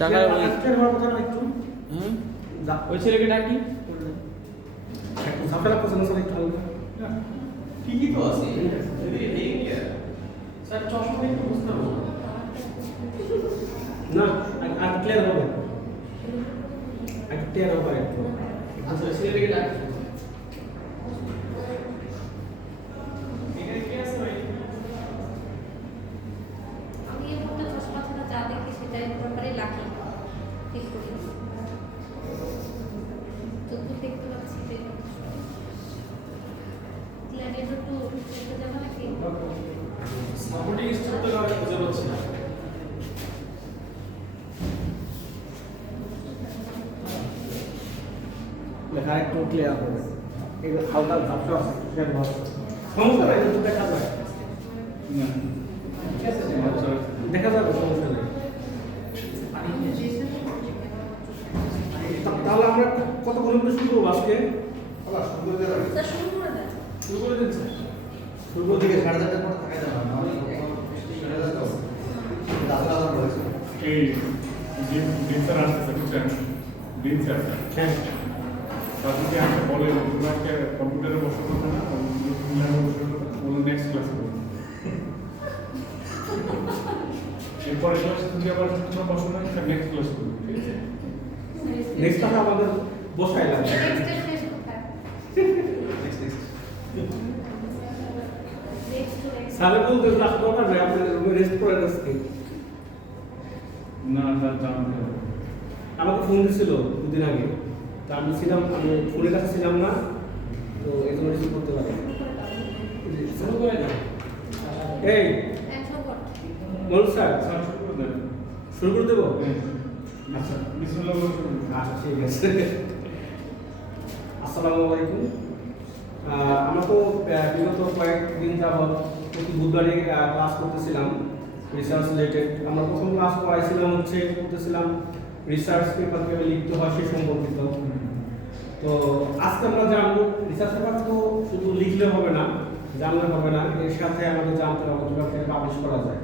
চাকা ওই ছেলেকে ডাকি ঠিকই তো আছে স্যার চশমা একটু বুঝতে পারবো না আর ক্লিয়ার হবে আর ক্লিয়ার হবে একটু আচ্ছা ছেলেকে ডাকি এখানে কি আছে ভাই আমি এর মধ্যে চশমা ছাড়া যা দেখি সেটাই ব্যাপারে লাকি ঠিক করি যতদূর দেখতে পাচ্ছি গ্ল্যাডিয়েটর টু দেখতে যাবো নাকি সাপোর্টিং স্ট্রাকচার আর খুঁজে পাচ্ছি না লেখা একটু ক্লিয়ার হবে এই হালকা ঝাপসা আছে সেটা ভালো সমস্যা নাই কিন্তু দেখা যায় দেখা যাবে সমস্যা নেই তাহলে আমরা কতক্ষণ মধ্যে শুরু করবো আজকে স্যার শুরু করে দেন শুরু করে দিন স্যার শুরু করে দিকে 4:30 পর থাকা যাবে না আমি এই ডিন স্যার আসতেছে বুঝছেন ডিন স্যার হ্যাঁ তাদেরকে আমাকে বলে তোমাকে কম্পিউটারে বসে করবে না বলো নেক্সট ক্লাস করবে এরপরে ক্লাসে যদি আবার কোনো প্রশ্ন হয় সেটা নেক্সট ক্লাস করবে ঠিক আছে নেক্সট টাকা আমাদের বসাই লাগবে নেক্সট শেষ কোথায় নেক্সট নেক্সট টু নেক্সট সালে বলতে ক্লাস দরকার নাই আপনি রুমে রেস্ট করে রেস্ট না স্যার জানতে হবে আমাকে ফোন দিছিল দুদিন আগে তা আমি ছিলাম আমি ফোনের কাছে ছিলাম না তো এই জন্য রিসিভ করতে পারি শুরু করে দিন এই একশো ভোট মনুল স্যার স্যার শুরু করে দেন শুরু করে দেবো আচ্ছা বিসমিল্লাহ বলে শুরু করুন। আচ্ছা ঠিক আছে আসসালামু আলাইকুম আমরা তো বিগত কয়েকদিন যাবৎ প্রতি বুধবারে ক্লাস করতেছিলাম রিসার্চ রিলেটেড আমরা প্রথম ক্লাস করাইছিলাম হচ্ছে করতেছিলাম রিসার্চ পেপার কীভাবে লিখতে হয় সে সম্পর্কিত তো আজকে আমরা জানবো রিসার্চ পেপার তো শুধু লিখলে হবে না জানলে হবে না এর সাথে আমাদের জানতে হবে কীভাবে পাবলিশ করা যায়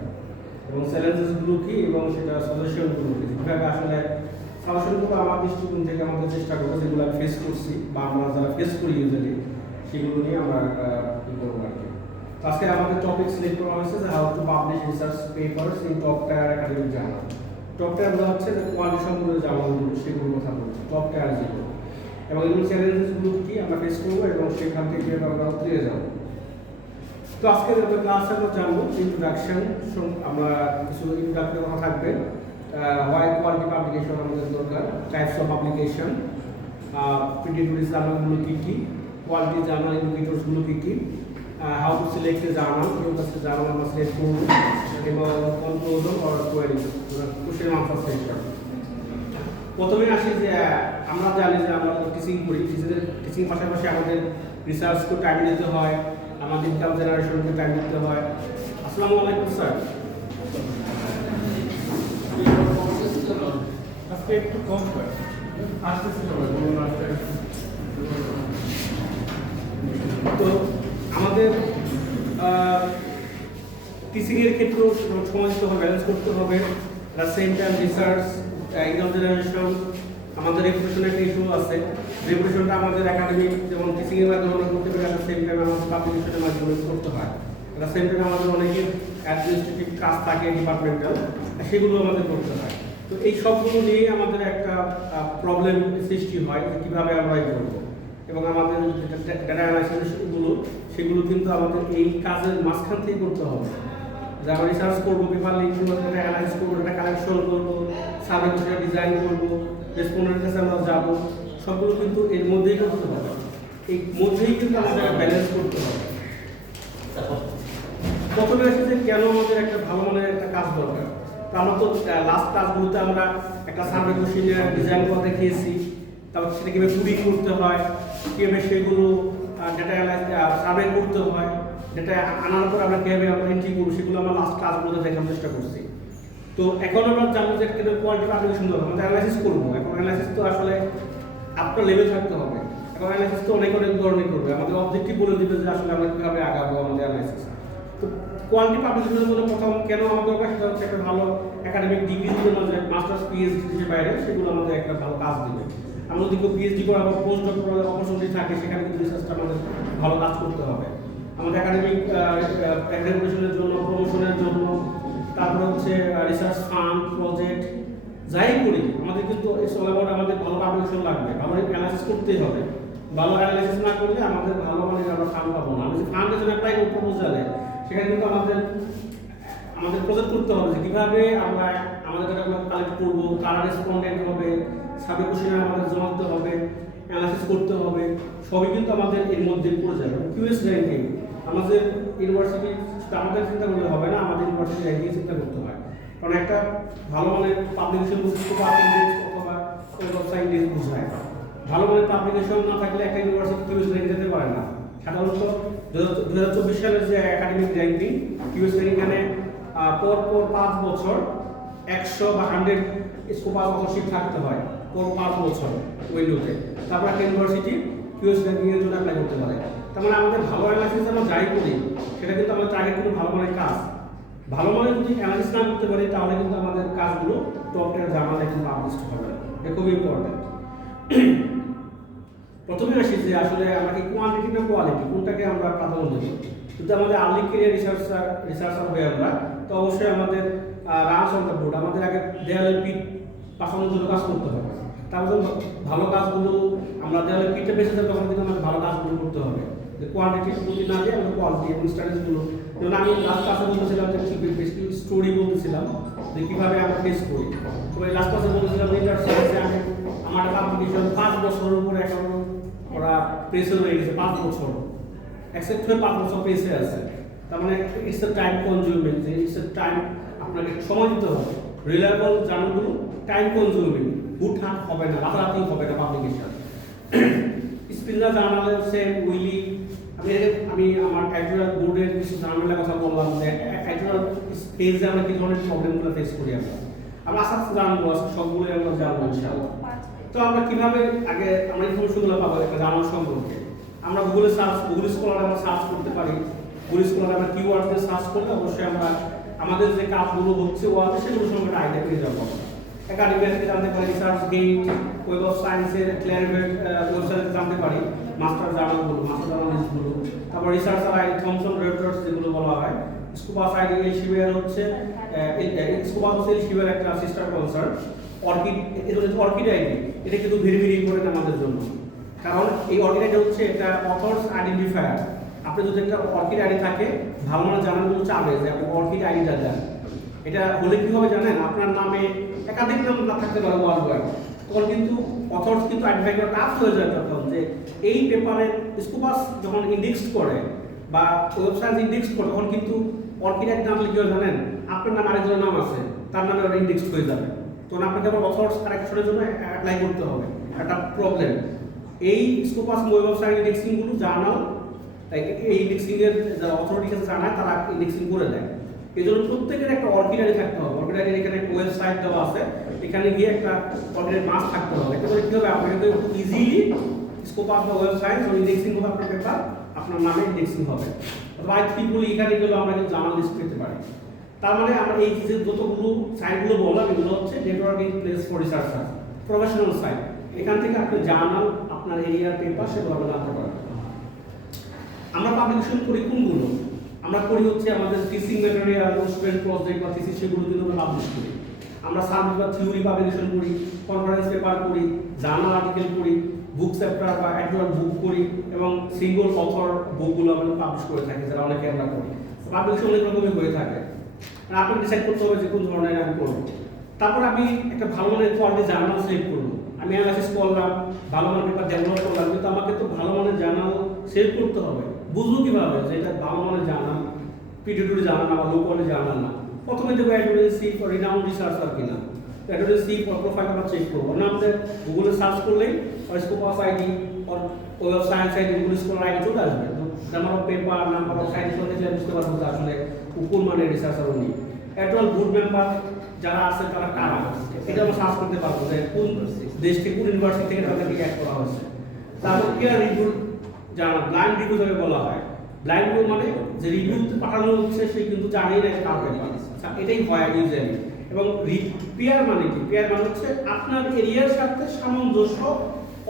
এবং চ্যালেঞ্জেসগুলো কী এবং সেটা সলিউশনগুলো কী কীভাবে আসলে সলিউশনগুলো আমার দৃষ্টিকোণ থেকে আমাদের চেষ্টা করবো যেগুলো আমি ফেস করছি বা আমরা যারা ফেস করি ইউজুয়ালি সেগুলো নিয়ে আমরা কী করবো আর কি তো আজকে আমাদের টপিক সিলেক্ট করা হয়েছে যে how to publish research papers in top tyre academic journal top tyre বলা হচ্ছে যে কোয়ালিটি সম্পূর্ণ জার্নালগুলো সেগুলোর কথা বলছি টপ টায়ার যেগুলো এবং এগুলো চ্যালেঞ্জেসগুলো কী আমরা ফেস করবো এবং সেখান থেকে আমরা উতরে যাবো তো আজকে আমরা ক্লাসে আমরা জানবো ইন্ট্রোডাকশন আমরা কিছু ইন্ট্রোডাক্টরি কথা থাকবে হোয়াই কোয়ালিটি পাবলিকেশন আমাদের দরকার টাইপস অফ পাবলিকেশন পিডিএফ জার্নালগুলো কী কী কোয়ালিটি জার্নাল ইন্ডিকেটরসগুলো কী কী how to select a journal কেউ কাছে জার্নাল আমরা সিলেক্ট করবো এবং conclusion or query question answer section প্রথমে আসি যে আমরা জানি যে আমরা টিচিং করি টিচিং পাশাপাশি আমাদের রিসার্চকে টাইম দিতে হয় আমাদের ইনকাম জেনারেশনকে টাইম দিতে হয় আসসালামু আলাইকুম স্যার আজকে একটু কম হয় আসতেছিল বলুন আসতে তো আমাদের টিচিংয়ের ক্ষেত্রেও সময় দিতে হবে ব্যালেন্স করতে হবে at same time research income generation আমাদের রেপুটেশনের একটা ইস্যু আছে রেপুটেশনটা আমাদের একাডেমিক যেমন টিচিংয়ের মাধ্যমে আমরা করতে পারি অ্যাট সেম টাইম আমাদের পাবলিকেশনের মাধ্যমে করতে হয় অ্যাট সেম টাইম আমাদের অনেকের অ্যাডমিনিস্ট্রেটিভ কাজ থাকে ডিপার্টমেন্টাল সেগুলো আমাদের করতে হয় তো এই সবগুলো নিয়ে আমাদের একটা প্রবলেম সৃষ্টি হয় যে কীভাবে আমরা এই করবো এবং আমাদের ডেটা অ্যানালাইসিসগুলো সেগুলো কিন্তু আমাদের এই কাজের মাঝখান থেকে করতে হবে যে আমরা রিসার্চ করবো পেপার লিখবো ডেটা অ্যানালাইস করবো ডেটা কালেকশন করবো সার্ভে করে ডিজাইন করবো রেসপন্ডেন্টের কাছে আমরা যাবো সবগুলো কিন্তু এর মধ্যেই করতে হবে এই মধ্যেই কিন্তু আমাদের ব্যালেন্স করতে হবে প্রথমে আসে যে কেন আমাদের একটা ভালো মানের একটা কাজ দরকার তো আমরা তো লাস্ট ক্লাসগুলোতে আমরা একটা সার্ভে কোশ্চেনের ডিজাইন করে দেখিয়েছি তারপর সেটা কীভাবে কুড়ি করতে হয় কীভাবে সেগুলো ডেটা সার্ভে করতে হয় ডেটা আনার পর আমরা কীভাবে আমরা এন্ট্রি করবো সেগুলো আমরা লাস্ট ক্লাসগুলোতে দেখার চেষ্টা করছি তো এখন আমরা জানবো যে কেন কোয়ালিটি পাবলিকেশন দরকার আমাদের অ্যানালাইসিস করবো এখন অ্যানালাইসিস তো আসলে আপনার লেভেল থাকতে হবে এখন অ্যানালাইসিস তো অনেক ধরনের করবে আমাদের অবজেক্টিভ বলে দিবে যে আসলে আমরা কীভাবে আগাবো আমাদের অ্যানালাইসিস তো কোয়ালিটি পাবলিকেশনের মধ্যে প্রথম কেন আমাদের দরকার সেটা হচ্ছে একটা ভালো একাডেমিক ডিগ্রি দিতে মানে মাস্টার্স পিএইচডি যে বাইরে সেগুলো আমাদের একটা ভালো কাজ দিবে। আমরা যদি কেউ পিএইচডি করে আবার পোস্ট ডক্টরাল অপরচুনিটি থাকে সেখানে কিন্তু রিসার্চটা আমাদের ভালো কাজ করতে হবে। আমাদের একাডেমিক এক্সামিনেশনের জন্য, প্রমোশনের জন্য, তারপর হচ্ছে রিসার্চ ফান্ড, প্রজেক্ট যাই করি আমাদের কিন্তু আমাদের ভালো পাবলিকেশন লাগবে, ভালো অ্যানালাইসিস করতেই হবে। ভালো অ্যানালাইসিস না করলে আমাদের ভালো মানে আমরা ফান্ড পাবো না। আমরা যে ফান্ডের জন্য অ্যাপ্লাই করবো প্রপোজালে সেখানে কিন্তু আমাদের প্রজেক্ট করতে হবে যে কীভাবে আমরা আমাদের ডাটাগুলো কালেক্ট করবো, কারা রেসপন্ডেন্ট হবে, সাবে কোশ্চেনে আমাদের জমা দিতে হবে, অ্যানালাইসিস করতে হবে, সবই কিন্তু আমাদের এর মধ্যে পড়ে যাবে। কিউএস র্যাঙ্কিং আমাদের ইউনিভার্সিটি আমাদের চিন্তা করলে হবে না, আমাদের ইউনিভার্সিটি র্যাঙ্কিং চিন্তা করতে হয়। কারণ একটা ভালো মানের পাবলিকেশন অথবা ওয়েবসাইট ইন্ডেক্স বোঝায়। ভালো মানের পাবলিকেশন না থাকলে একটা ইউনিভার্সিটি কিউএস র্যাঙ্ক যেতে পারে না। সাধারণত 2024 সালের যে একাডেমিক র্যাঙ্কিং কিউএস র্যাঙ্কিংয়ে পর 5 বছর 100 বা 100 স্কোপার অফারশিপ থাকতে হয় পর 5 বছর উইন্ডোতে, তারপর একটা ইউনিভার্সিটি কিউএস র্যাঙ্কিং এর জন্য অ্যাপ্লাই করতে পারে। তার মানে আমাদের ভালো অ্যানালাইসিস আমরা যাই করি সেটা কিন্তু আমাদের টার্গেট কিন্তু ভালো মানের কাজ। ভালো মানের যদি অ্যানালাইসিস না করতে পারি তাহলে কিন্তু আমাদের কাজগুলো টপ 10 জার্নালে কিন্তু পাবলিশ হবে না। এটা খুবই ইম্পর্টেন্ট। প্রথমে আসি যে আসলে আমরা কি কোয়ান্টিটি না কোয়ালিটি কোনটাকে আমরা প্রাধান্য দেব। যদি আমাদের আর্লি ক্যারিয়ার রিসার্চার হয়ে আমরা, তো অবশ্যই আমাদের রানস অন দ্য বোর্ড আমাদের আগে দেয়ালে পিঠ পাঠানোর জন্য কাজ করতে হবে। তারপর ভালো কাজগুলো আমরা দেয়ালে পিঠে বেঁচে যাবে তখন কিন্তু আমাদের ভালো কাজগুলো করতে হবে। যে কোয়ান্টিটি যদি না দিয়ে আমাদের কোয়ালিটি এবং স্ট্র্যাটেজিগুলো, যেমন আমি লাস্ট ক্লাসে বলতেছিলাম যে বেশি স্টোরি বলতেছিলাম যে কীভাবে আমরা ফেস করি। তো এই লাস্ট ক্লাসে বলতেছিলাম লিটার সায়েন্সে আমি আমার পাবলিকেশন 5 বছরের উপরে এখন ওরা প্রেসে হয়ে গেছে, 5 বছর অ্যাকসেপ্ট হয়ে 5 বছর প্রেসে আছে। তার মানে ইটস এ টাইম কনজিউমিং, যে ইটস এ টাইম আপনাকে সময় দিতে হবে। রিলায়েবল জার্নালগুলো টাইম কনজিউমিং, হুটহাট হবে না, রাতারাতি হবে না পাবলিকেশন। স্পিনার জার্নালে হচ্ছে উইলি আমি আমার এডিটোরিয়াল বোর্ডের কিছু জার্নালের কথা বললাম যে এডিটোরিয়াল পেজে আমরা কী ধরনের প্রবলেমগুলো ফেস করি আমরা আস্তে আস্তে জানবো, আজকে সবগুলোই আমরা জানবো ইনশাআল্লাহ। তো আমরা কিভাবে আগে আমরা ইনফরমেশনগুলো পাবো একটা জার্নাল সম্পর্কে? আমরা গুগল স্কলারে আমরা সার্চ করতে পারি। গুগল স্কলারে আমরা কিওয়ার্ড দিয়ে সার্চ করলে অবশ্যই আমরা আমাদের যে কাজগুলো হচ্ছে ওয়ার্ডে সেগুলো সম্পর্কে আইডিয়া পেয়ে যাবো। একাডেমিক থেকে জানতে পারি, রিসার্চ গেট, ওয়েব অফ সায়েন্সের ক্লিয়ারভেট ওয়েবসাইটে জানতে পারি মাস্টার জার্নালগুলো, মাস্টার জার্নালিস্টগুলো। তারপর রিসার্চার আইডি থমসন রয়টার্স যেগুলো বলা হয়। স্কুপাস আইডি এলসেভিয়ার হচ্ছে স্কুপাস হচ্ছে এলসেভিয়ার একটা সিস্টার কনসার্ন। অর্কিড এটা হচ্ছে অর্কিড আইডি, এটা কিন্তু ভেরি ভেরি ইম্পর্টেন্ট আমাদের জন্য। কারণ এই অর্কিড আইডি হচ্ছে একটা অথর্স আইডেন্টিফায়ার। আপনি যদি একটা অর্কিড আইডি থাকে ভালো মানে জার্নালগুলো চাবে যে আপনি অর্কিড আইডিটা দেন। এটা হলে কি হবে জানেন, আপনার নামে একাধিক নাম না থাকতে পারে ওয়ার্ল্ড ওয়াইড, তখন কিন্তু অথর্স কিন্তু আইডেন্টিফাই করা টাফ হয়ে যায়। তখন যে এই পেপারে স্কুপাস যখন ইন্ডেক্স করে বা ওয়েবসাইট ইন্ডেক্স করে তখন কিন্তু অর্কিড আইডি নাম লিখে জানেন আপনার নাম আরেকজনের নাম আছে তার নামে ওটা ইন্ডেক্স হয়ে যাবে। তখন আপনাকে আবার অথর্স কারেকশনের জন্য অ্যাপ্লাই করতে হবে, একটা প্রবলেম। এই স্কোপাস ওয়েবসাইট ইন্ডেক্সিংগুলো জার্নাল এই ইন্ডেক্সিংয়ের যারা অথরিটি কাছে জানায় তারা ইন্ডেক্সিং করে দেয়। এই জন্য প্রত্যেকের একটা অর্কিড আইডি থাকতে হবে। অর্কিড আইডির এখানে একটা ওয়েবসাইট দেওয়া আছে, এখানে গিয়ে একটা অর্কিড মাস থাকতে হবে। এতে করে কী হবে, আপনাকে খুব ইজিলি স্কোপাস বা ওয়েবসাইট ইন্ডেক্সিং হবে, আপনার পেপার আপনার নামে ইন্ডেক্সিং হবে। অথবা আইথিকগুলো এখানে গেলে আমরা কিন্তু জার্নাল লিস্ট পেতে পারি। তার মানে আমরা এই যে যতগুলো সাইটগুলো বললাম এগুলো হচ্ছে networking place for researcher, professional site. এখান থেকে আপনি জার্নাল আপনার এরিয়ার পেপার সেগুলো আমরা জানতে পারবেন। আমরা পাবলিকেশন করি কোনগুলো? আমরা করি হচ্ছে আমাদের টিচিং ম্যাটেরিয়াল, স্টুডেন্ট প্রজেক্ট বা থিসিস, সেগুলো কিন্তু আমরা পাবলিশ করি। আমরা সাবজেক্ট বা থিওরি পাবলিকেশন করি, কনফারেন্স পেপার করি, জার্নাল আর্টিকেল করি, বুক চ্যাপ্টার বা এডিটোরিয়াল বুক করি এবং সিঙ্গল অথর বুকগুলো আমরা পাবলিশ করে থাকি, যারা অনেকে আমরা করি। পাবলিকেশন অনেক রকমের হয়ে থাকে। আপনি ডিসাইড করতে হবে যে কোন ধরনের আমি করবো। তারপর আমি একটা ভালো মানের কোয়ালিটি জার্নাল সিলেক্ট করবো। আমি অ্যানালাইসিস করলাম, ভালো মানের পেপার ডেভেলপ করলাম, কিন্তু আমাকে তো ভালো মানের জার্নাল সিলেক্ট করতে হবে। বুঝবো কীভাবে যে এটা ভালো মানের জার্নাল, পিডিডি জার্নাল না বা লো কোয়ালিটি জার্নাল না? প্রথমে দেখবো অ্যাডভার্টাইজ ফর রিনাউন্ড রিসার্চার কিনা, অ্যাডভার্টাইজ ফর প্রোফাইল আমরা চেক করবো। না আমাদের গুগলে সার্চ করলেই স্কোপাস আইডি আর web science ID, Google scholar ID চলে আসবে। Number of paper, number of science দেখলে বুঝতে পারবো যে আসলে কোন মানের রিসার্চার উনি। অ্যাডুয়াল বোর্ড মেম্বার যারা আছে তারা কারা, এটা আমরা সার্চ করতে পারবো যে কোন দেশ থেকে, কোন ইউনিভার্সিটি থেকে তাদেরকে অ্যাড করা হয়েছে। তারপর peer review journal, blind review যাকে বলা হয়, ব্লাইন্ড রিভিউ মানে যে রিভিউ পাঠানো হচ্ছে সে কিন্তু জানেই না কার পেপার, এটাই হয় ইউজুয়ালি। এবং পিয়ার মানে কি? পিয়ার মানে হচ্ছে আপনার এরিয়ার সাথে সামঞ্জস্য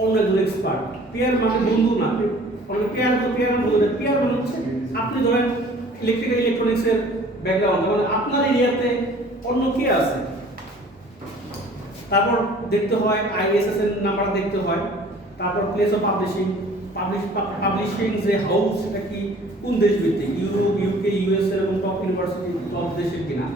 অন্য একজন এক্সপার্ট। পিয়ার মানে বন্ধু না, পিয়ার মানে হচ্ছে আপনি ধরেন ইলেকট্রিক্যাল ইলেকট্রনিক্সের ব্যাকগ্রাউন্ড, মানে আপনার এরিয়াতে অন্য কে আছে, তারপর দেখতে হয় আইএসএস এর নাম্বার দেখতে হয়, তারপর প্লেস অফ পাবলিশিং, পাবলিশিং যে হাউস সেটা কি কোন দেশ ভিত্তিক, ইউরোপ, ইউকে, ইউএস এরকম টপ ইউনিভার্সিটি টপ দেশের কিনা,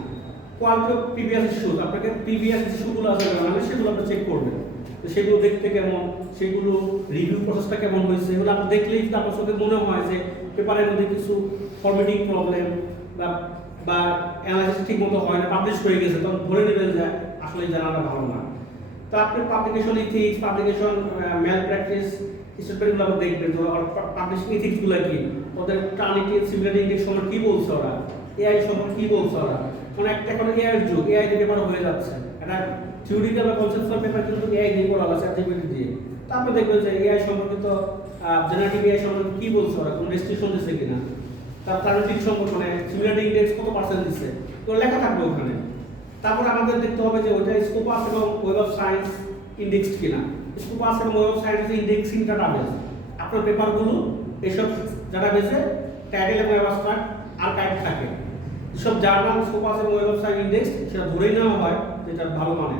কোয়ালিটি অফ প্রিভিয়াস ইস্যুজ, আপনাকে প্রিভিয়াস ইস্যুগুলো আছে মানে সেগুলো আপনি চেক করবেন, তো সেগুলো দেখতে কেমন, সেগুলো রিভিউ প্রসেসটা কেমন হয়েছে, এগুলো আপনি দেখলেই আপনার চোখে মনে হয় যে পেপারের মধ্যে কিছু ফরম্যাটিং প্রবলেম বা অ্যানালাইসিস ঠিক মতো হয় না, পাবলিশ হয়ে গেছে, তখন ধরে নেবেন যে আসলে জানাটা ভালো না। তো আপনি পাবলিকেশন ইথিক্স, পাবলিকেশন ম্যাল প্র্যাকটিস স্টেটমেন্টগুলো আপনি দেখবেন, তো পাবলিশিং ইথিক্সগুলো কি, ওদের টার্নিটি সিমিলারিটি ইন্ডেক্স সম্পর্কে কি বলছে ওরা, এআই সম্পর্কে কি বলছে ওরা, মানে একটা এখন এআই এর যুগ, এআই দিয়ে পেপার হয়ে যাচ্ছে, এটা থিওরিক্যাল বা কনসেপচুয়াল পেপার কিন্তু এআই দিয়ে করা আছে, চ্যাটজিপিটি দিয়ে। তারপরে দেখবেন যে এআই সম্পর্কিত জেনারেটিভ এআই সম্পর্কে কি বলছে ওরা, কোন রেস্ট্রিকশন দিচ্ছে কিনা, তার টার্নিটি সম্পর্কে মানে সিমিলারিটি ইন্ডেক্স কত পার্সেন্ট দিচ্ছে, তো লেখা থাকবে ওখানে। তারপর আমাদের দেখতে হবে যে ওটা স্কোপাস এবং ওয়েব অফ সায়েন্স ইন্ডেক্সড কিনা। স্কোপাস এবং web of science indexing database, আপনার পেপারগুলো এইসব ডাটাবেসে টাইটেল এবং অ্যাবস্ট্রাক্ট আর্কাইভ থাকে। যেসব জার্নাল স্কোপাস এবং ওয়েব অফ সায়েন্স ইন্ডেক্স সেটা ধরেই নেওয়া হয় যেটা ভালো মানে,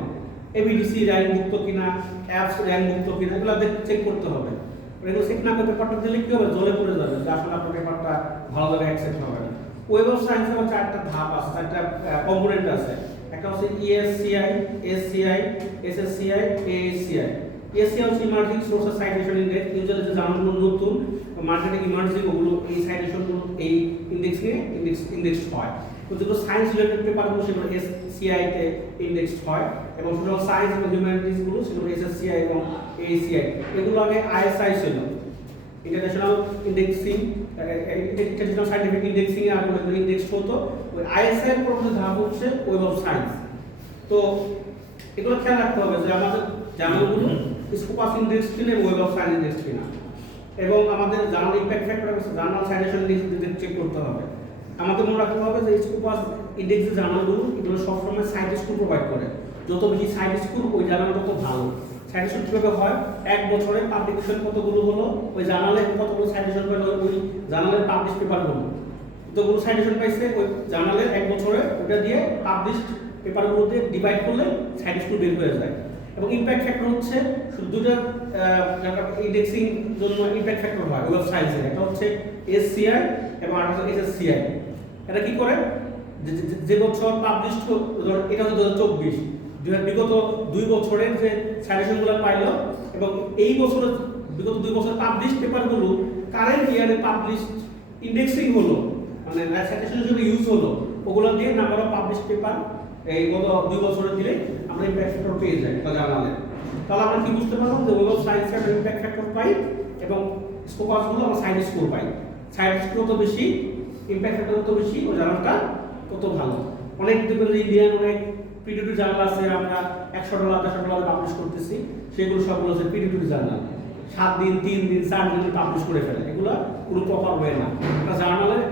এবিডিসি র্যাঙ্কভুক্ত কিনা, অ্যাপস র্যাঙ্কভুক্ত কিনা, এগুলো চেক করতে হবে। এগুলো চেক না করে পেপারটা দিলে কি হবে, জলে পড়ে যাবে যে আসলে আপনার পেপারটা ভালোভাবে অ্যাকসেপ্ট হবে না। ওয়েব অফ সায়েন্সের হচ্ছে একটা ধাপ আছে, একটা কম্পোনেন্ট আছে, একটা হচ্ছে ইএসসিআই, এসসিআই, এসএসসিআই, এএসসিআই। এসসিআই হচ্ছে emerging sources citation index, usually যে জার্নালগুলো নতুন মার্কেটে ইমার্জিং ওগুলো এই সাইটেশনগুলো এই ইন্ডেক্স হয়। তো যেগুলো সায়েন্স রিলেটেড পেপারগুলো সেগুলো এসসিআই তে ইন্ডেক্সড হয়, এবং টোটাল সায়েন্স এবং হিউম্যানিটিসগুলো সেগুলো এসএসসিআই এবং এএসসিআই। এগুলো আগে আইএসআই ছিল, international indexing, international scientific indexing এর আগে ইন্ডেক্স হতো। ওই আইএসআই এর পরবর্তী ধাপ হচ্ছে ওয়েব অফ সায়েন্স। তো এগুলো খেয়াল রাখতে হবে যে আমাদের জার্নালগুলো স্কোপাস ইন্ডেক্স কিনা এবং ওয়েব অফ সায়েন্স ইন্ডেক্স কিনা, এবং আমাদের জার্নাল ইম্প্যাক্ট ফ্যাক্টর আছে, জার্নাল সাইটেশন ইন্ডেক্স চেক করতে হবে। আমাদের মনে রাখতে হবে যে স্কোপাস ইন্ডেক্সের জার্নালগুলো এগুলো সবসময় সাইট স্কোর প্রোভাইড করে, যত বেশি সাইট স্কোর ওই জার্নাল তত ভালো। সাইটেশন কিভাবে হয়, এক বছরে পাবলিকেশন কতগুলো হলো, ওই জার্নালে কতগুলো সাইটেশন পেল, ওই জার্নালের পাবলিশ পেপারগুলো কতগুলো সাইটেশন পাইছে, ওই জার্নালের এক বছরে ওটা দিয়ে পাবলিশড পেপারগুলো দিয়ে ডিভাইড করলে সাইট স্কোর বের হয়ে যায়। এবং ইম্প্যাক্ট ফ্যাক্টর হচ্ছে শুধু দুটো ইন্ডেক্সিং জন্য ইম্প্যাক্ট ফ্যাক্টর হয় ওয়েব সাইজের, একটা হচ্ছে এসসিআই এবং আরেকটা হচ্ছে এসএসসিআই। এটা কি করে, যে বছর পাবলিশ, এটা হচ্ছে 2024, বিগত 2 বছরের যে সাজেশনগুলো পাইলো, এবং এই বছর বিগত 2 বছর পাবলিশ পেপারগুলো কারেন্ট ইয়ারে পাবলিশ ইন্ডেক্সিং হলো, মানে সাজেশন হিসেবে ইউজ হলো, ওগুলো দিয়ে নাম্বার অফ পাবলিশ পেপার এই গত 2 বছরের দিলে আমরা ইম্প্যাক্ট ফ্যাক্টর পেয়ে যাই জার্নালে। তাহলে আমরা কি বুঝতে পারলাম যে ওয়েব অফ সায়েন্সের আমরা ইম্প্যাক্ট ফ্যাক্টর পাই, এবং স্কোপাসগুলো আমরা সাইড স্কোর পাই। সাইড স্কোর তো বেশি, ইম্প্যাক্ট ফ্যাক্টর তো বেশি, ওই জার্নালটা তত ভালো। অনেক ইন্ডিয়ান অনেক পিডিটি জার্নাল আছে, আমরা $100 $150 পাবলিশ করতেছি, সেগুলো সবগুলো হচ্ছে পিডিটি জার্নাল, 7 দিন 3 দিন 4 দিন পাবলিশ করে ফেলে, এগুলো কোনো প্রপার ওয়ে না। একটা জার্নালের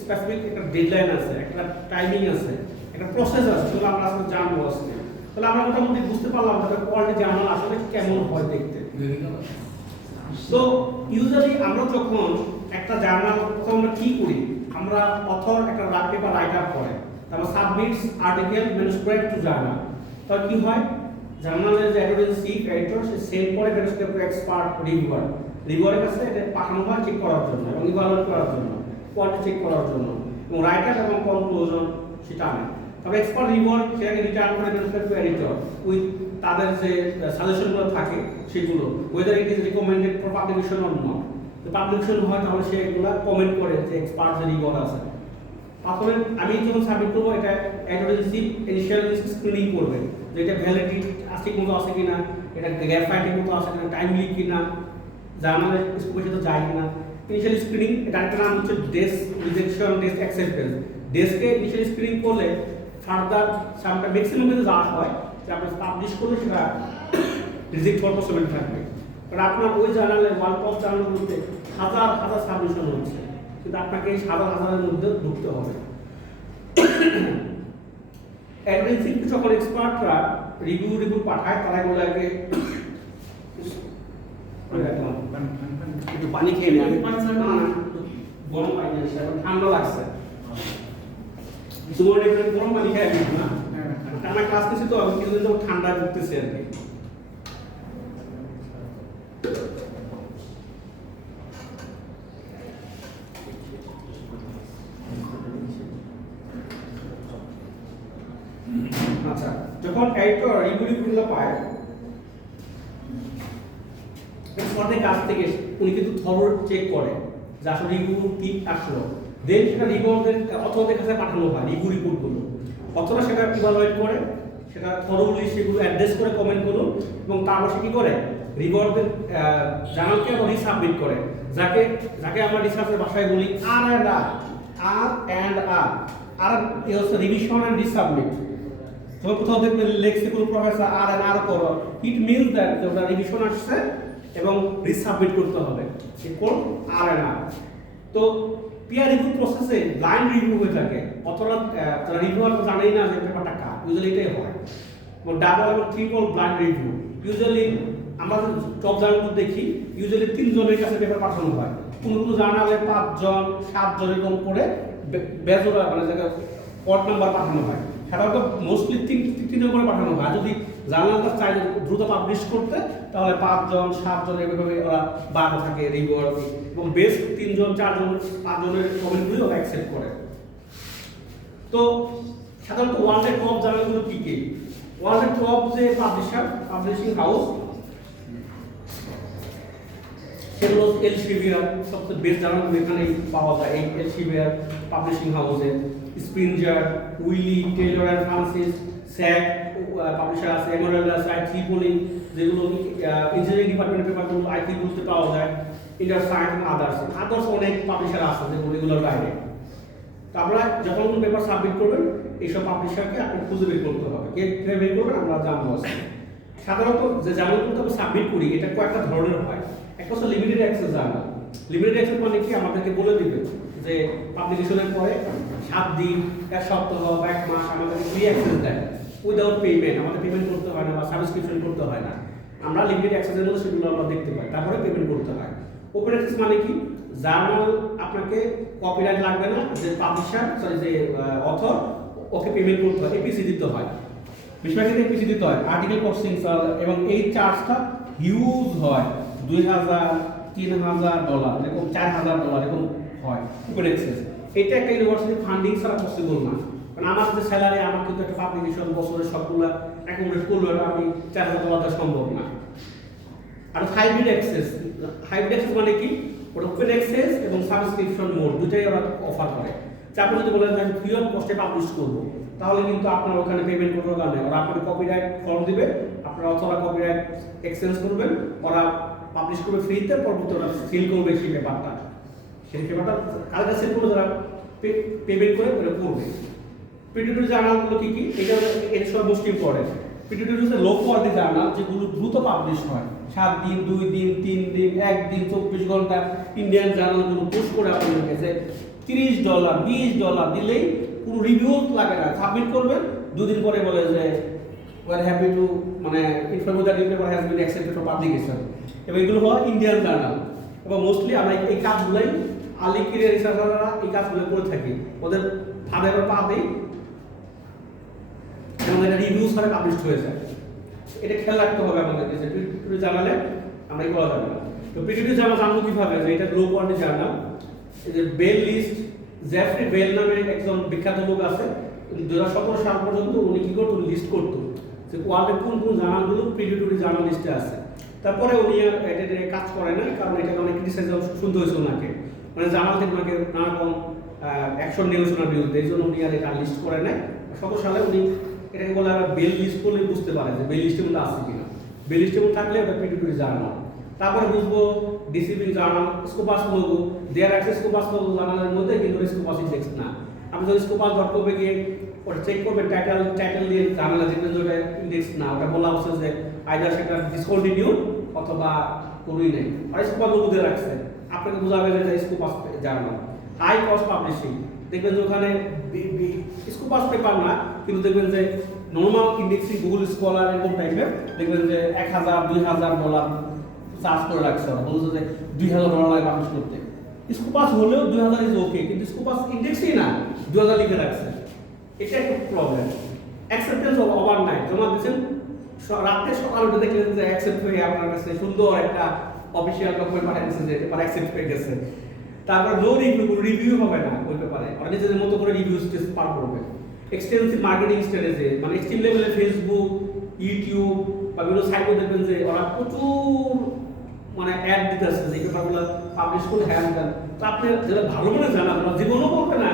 স্পেসিফিক একটা ডেডলাইন আছে, একটা টাইমিং আছে, একটা প্রসেস আছে, সেগুলো আমরা আসলে জানবো আজকে। তাহলে আমরা মোটামুটি বুঝতে পারলাম যে কোয়ালিটি জার্নাল আসলে কেমন হয় দেখতে। তো ইউজুয়ালি আমরা যখন একটা জার্নাল আমরা কি করি, আমরা অথর একটা পেপার রাইট আপ করে, তারপর সাবমিটস আর্টিকেল ম্যানুস্ক্রাইপ্ট টু জার্নাল, তাহলে কি হয়, জার্নালের যে এডিটর এডিটর সে সেন্ড করে ম্যানুস্ক্রাইপ্ট টু এক্সপার্ট রিভিউয়ারের কাছে, এটা পাঠানো হয় চেক করার জন্য এবং ইভালুয়েট করার জন্য, কোয়ালিটি চেক করার জন্য, এবং রাইটার এবং কনক্লুশন সেটা আনে। তবে এক্সপার্ট রিভিউয়ার সেটাকে রিটার্ন করে ম্যানুস্ক্রাইপ্ট টু এডিটর উইথ তাদের যে সাজেশনগুলো থাকে সেগুলো, weather it is recommended for publication or not. তো পাবলিকেশন হয় তাহলে সে এগুলো কমেন্ট করে যে এক্সপার্ট যে রিভিউয়ার আছে। তারপরে আমি যখন সাবমিট করবো, এটা অ্যাডভার্টাইজিং ইনিশিয়াল স্ক্রিনিং করবে যে এটা ভ্যালিডিটি ঠিক মতো আছে কিনা, এটা গ্যাপ ফাইটিং মতো আছে কিনা, টাইমলি কিনা, জার্নালের স্কোপের সাথে যায় কিনা। ইনিশিয়াল স্ক্রিনিং, এটা একটা নাম হচ্ছে ডেস্ক রিজেকশন, ডেস্ক অ্যাকসেপ্টেন্স। ডেস্কে ইনিশিয়াল স্ক্রিনিং করলে ফার্দার সামটা ম্যাক্সিমাম কিন্তু যা হয় যে আপনি পাবলিশ করলে সেটা রিজেক্ট হওয়ার পসিবিলিটি থাকবে, কারণ আপনার ওই জার্নালের ওয়ার্ল্ড অফ জার্নালগুলোতে হাজার হাজার সাবমিশন হচ্ছে, কিন্তু আপনাকে এই 7,000-এর মধ্যে ঢুকতে হবে। অ্যাডমিন যখন এক্সপার্টরা রিভিউ পাঠায়, তারা এগুলোকে একটু পানি খেয়ে নিই আমি। না, গরম পানি নিয়ে এসে, এখন ঠান্ডা লাগছে। তোমার গরম পানি খেয়ে নিই না, টানা ক্লাস নিচ্ছি তো আমি কিছুদিন তো ঠান্ডা ঢুকতেছি আর কি। আচ্ছা, যখন এইটা রিভিউগুলো পায় এক্সপার্টের কাছ থেকে, উনি কিন্তু থরো চেক করে যে আসলে রিভিউ কি আসলো, দেন সেটা রিভিউদের অথরদের কাছে পাঠানো হয় রিভিউ রিপোর্টগুলো। অথরা সেটা ইভালুয়েট করে, সেটা থরোলি সেগুলো অ্যাড্রেস করে কমেন্টগুলো, এবং তারপর সে কি করে রিভিউদের জার্নালকে রিসাবমিট করে, যাকে আমরা রিসার্চের ভাষায় বলি আর হচ্ছে রিভিশন এন্ড রিসাবমিট। তো কোথাও দেখবেন লেখছে কোন প্রফেসর আর করো, ইট মিনস দ্যাট ওটা রিভিশন আসছে এবং রিসাবমিট করতে হবে, এই কোড আর। তো পিয়ার রিভিউ প্রসেসে ব্লাইন্ড রিভিউ হয়ে থাকে, অথবা যারা রিভিউয়ার জানেই না যে পেপারটা কার, ইউজুয়ালি এটাই হয়। এবং ডাবল এবং ট্রিপল ব্লাইন্ড রিভিউ, ইউজুয়ালি আমরা টপ জার্নাল দেখি ইউজুয়ালি 3 জনের কাছে পেপার পাঠানো হয়, কোনো জার্নালে 5 জন 7 জন এরকম করে বেজোড়া মানে জায়গায় পট নাম্বার পাঠানো হয়। সাধারণত মোস্টলি 3 জন করে পাঠানো হয়। যদি জার্নালটা চাই দ্রুত পাবলিশ করতে, তাহলে 5 জন 7 জন এভাবে ওরা বাধা থাকে রিভিউয়ার, এবং বেস্ট 3 জন 4 জন 5 জনের কমেন্টগুলি ওরা অ্যাকসেপ্ট করে। তো সাধারণত ওয়ার্ল্ডের টপ জার্নালগুলো কি কি? ওয়ার্ল্ডের টপ যে পাবলিশিং হাউস, সেগুলো এলসেভিয়ার, সবচেয়ে বেস্ট জার্নালগুলো এখানে পাওয়া যায় এই এলসেভিয়ার পাবলিশিং হাউসে। Springer, Wiley, Taylor and Francis, Sage publisher আছে, এমারেল্ড আছে, আইট্রিপলি, যেগুলো ইঞ্জিনিয়ারিং ডিপার্টমেন্টের পেপারগুলো আইট্রিপলিতে পাওয়া যায়, ইন্টার সায়েন্স এবং আদার্স অনেক পাবলিশার আছে যেগুলো এগুলোর বাইরে। তো আপনারা যখন কোনো পেপার সাবমিট করবেন, এইসব পাবলিশারকে আপনি খুঁজে বের করতে হবে। কে বের করবেন আমরা জানবো। সাধারণত যে জার্নালগুলো আমরা সাবমিট করি, এটা কয়েকটা ধরনের হয়। একটা হচ্ছে limited access journal. Limited access মানে কি, আমাদেরকে বলে দিবে যে পাবলিকেশনের পরে 7 দিন, 1 সপ্তাহ বা 1 মাস আমাদের ফ্রি অ্যাক্সেস দেয় উইদাউট পেমেন্ট, আমাদের পেমেন্ট করতে হয় না বা সাবস্ক্রিপশন করতে হয় না। আমরা লিমিটেড অ্যাক্সেসের মধ্যে সেগুলো আমরা দেখতে পাই, তারপরে পেমেন্ট করতে হয়। ওপেন অ্যাক্সেস মানে কি, জার্নাল আপনাকে কপিরাইট লাগবে না, যে পাবলিশার যে অথর ওকে পেমেন্ট করতে হয়, এপিসি দিতে হয়, বেশিরভাগ এপিসি দিতে হয়, আর্টিকেল কস্টিং, এবং এই চার্জটা হিউজ হয়, $2,000 $3,000 এরকম $4,000 এরকম হয় ওপেন অ্যাক্সেস। এটা একটা ইউনিভার্সিটি ফান্ডিং ছাড়া পসিবল না, কারণ আমার যে স্যালারি, আমার কিন্তু একটা পাবলিকেশন বছরের সবগুলো অ্যাকোমোডেট করলে আমি $4,000 দেওয়া সম্ভব না। আর হাইব্রিড অ্যাক্সেস মানে কি, ওটা ওপেন অ্যাক্সেস এবং সাবস্ক্রিপশন মোড দুটাই ওরা অফার করে। আপনি যদি বলেন আমি ফ্রি অফ কস্টে পাবলিশ করবো, তাহলে কিন্তু আপনার ওখানে পেমেন্ট করতে হবে, ওরা আপনাকে কপিরাইট ফর্ম দিবে, আপনারা অথবা কপিরাইট এক্সচেঞ্জ করবেন, ওরা পাবলিশ করবে ফ্রিতে, পরবর্তী ওরা সিল করবে সেই পেপারটা, কার কাছে সিল করবে, যারা পেমেন্ট করে ওরা করবে। পিটিটির জার্নালগুলো কি কি, এটা সব মোস্ট ইম্পর্টেন্ট। পিটিটির হচ্ছে লো কোয়ালিটি জার্নাল, যেগুলো দ্রুত পাবলিশ হয়, 7 দিন, 2 দিন, 3 দিন, 1 দিন, 24 ঘন্টা। ইন্ডিয়ান জার্নালগুলো পোস্ট করে আপনাদের কাছে $30 $20 দিলেই কোনো রিভিউ লাগে না, সাবমিট করবেন, 2 দিন পরে বলে যে we are happy to মানে inform that your paper has been accepted for publication. এবং এগুলো হয় ইন্ডিয়ান জার্নাল, এবং মোস্টলি আমরা এই কাজগুলোই আলিকিরে রিসার্চাররা এই কাজগুলো করে থাকি, ওদের ফাঁদে পা দেই এবং এটা রিভিউ ছাড়া পাবলিশ হয়ে যায়। এটা খেয়াল রাখতে হবে আমাদেরকে, যে পিটিটি জার্নালে আমরা এই করা যাবে না। তো পিটিটি জার্নাল জানবো কিভাবে, যে এটা লো কোয়ালিটি জার্নাল। এই যে বেল লিস্ট, জেফ্রি বেল নামে একজন বিখ্যাত লোক আছে, 2017 সাল পর্যন্ত উনি কি করতো, লিস্ট করতো যে ওয়ার্ল্ডের কোন কোন জার্নালগুলো পিটিটি জার্নাল লিস্টে আছে। তারপরে উনি আর এটা কাজ করে না, কারণ এটাকে অনেক ক্রিটিসাইজ শুনতে হয়েছে ওনাকে, মানে জার্নাল থেকে ওনাকে নানা রকম অ্যাকশন নিয়েছে ওনার বিরুদ্ধে, এই জন্য উনি আর এটা লিস্ট করে নাই। 17 সালে উনি এটাকে বলে আবার বেল লিস্ট করলে বুঝতে পারে যে বেল লিস্টের মধ্যে আছে কিনা, বেল লিস্টের মধ্যে থাকলে ওটা পিটিটি জার্নাল। তারপরে বুঝবো ডিসিপ্লিন জার্নাল, স্কোপাস লোগো, দেয়ার আছে স্কোপাস লোগো জার্নালের মধ্যে, কিন্তু স্কোপাস ইন্ডেক্স না। আপনি যদি স্কোপাস.com-এ গিয়ে ওটা চেক করবেন, টাইটেল দিয়ে জার্নাল যেটা যেটা ইন্ডেক্স না, ওটা বলা হচ্ছে যে আইদার সেটা ডিসকন্টিনিউ অথবা করুই নেই, আর স্কোপাস লোগো দিয়ে রাখছে, আপনাকে বোঝাবে যে এটা Scopus journal. High cost publishing, দেখবেন যে ওখানে স্কোপাস পেপার না, কিন্তু দেখবেন যে নর্মাল ইন্ডেক্সিং গুগল স্কলার এরকম টাইপের দেখবেন যে $1000-2000 চার্জ করে রাখছে, ওরা বলছে যে $2000 লাগে পাবলিশ করতে। স্কোপাস হলেও 2000 ইজ ওকে, কিন্তু স্কোপাস ইন্ডেক্সই না 2000 লিখে রাখছে, এটা একটা প্রবলেম। অ্যাকসেপ্টেন্স ওভারনাইট জমা দিয়েছেন, রাতে সকাল উঠে দেখলেন যে অ্যাকসেপ্ট হয়ে আপনার কাছে সুন্দর একটা অফিসিয়াল ডকুমেন্ট পাঠিয়ে দিয়েছে যে পেপার অ্যাকসেপ্ট হয়ে গেছে। তারপর নো রিভিউ হবে না ওই পেপারে, ওরা নিজেদের মতো করে রিভিউ স্টেজ পার করবে। এক্সটেন্সিভ মার্কেটিং স্ট্র্যাটেজি, মানে এক্সট্রিম লেভেলে ফেসবুক, ইউটিউব বা বিভিন্ন সাইটে দেখবেন যে ওরা প্রচুর মানে অ্যাড দিতেছে যে এই পেপারগুলো পাবলিশ করে হ্যান্ড দেন। তো আপনি যেটা ভালো করে জানান, ওরা জীবনও বলবে না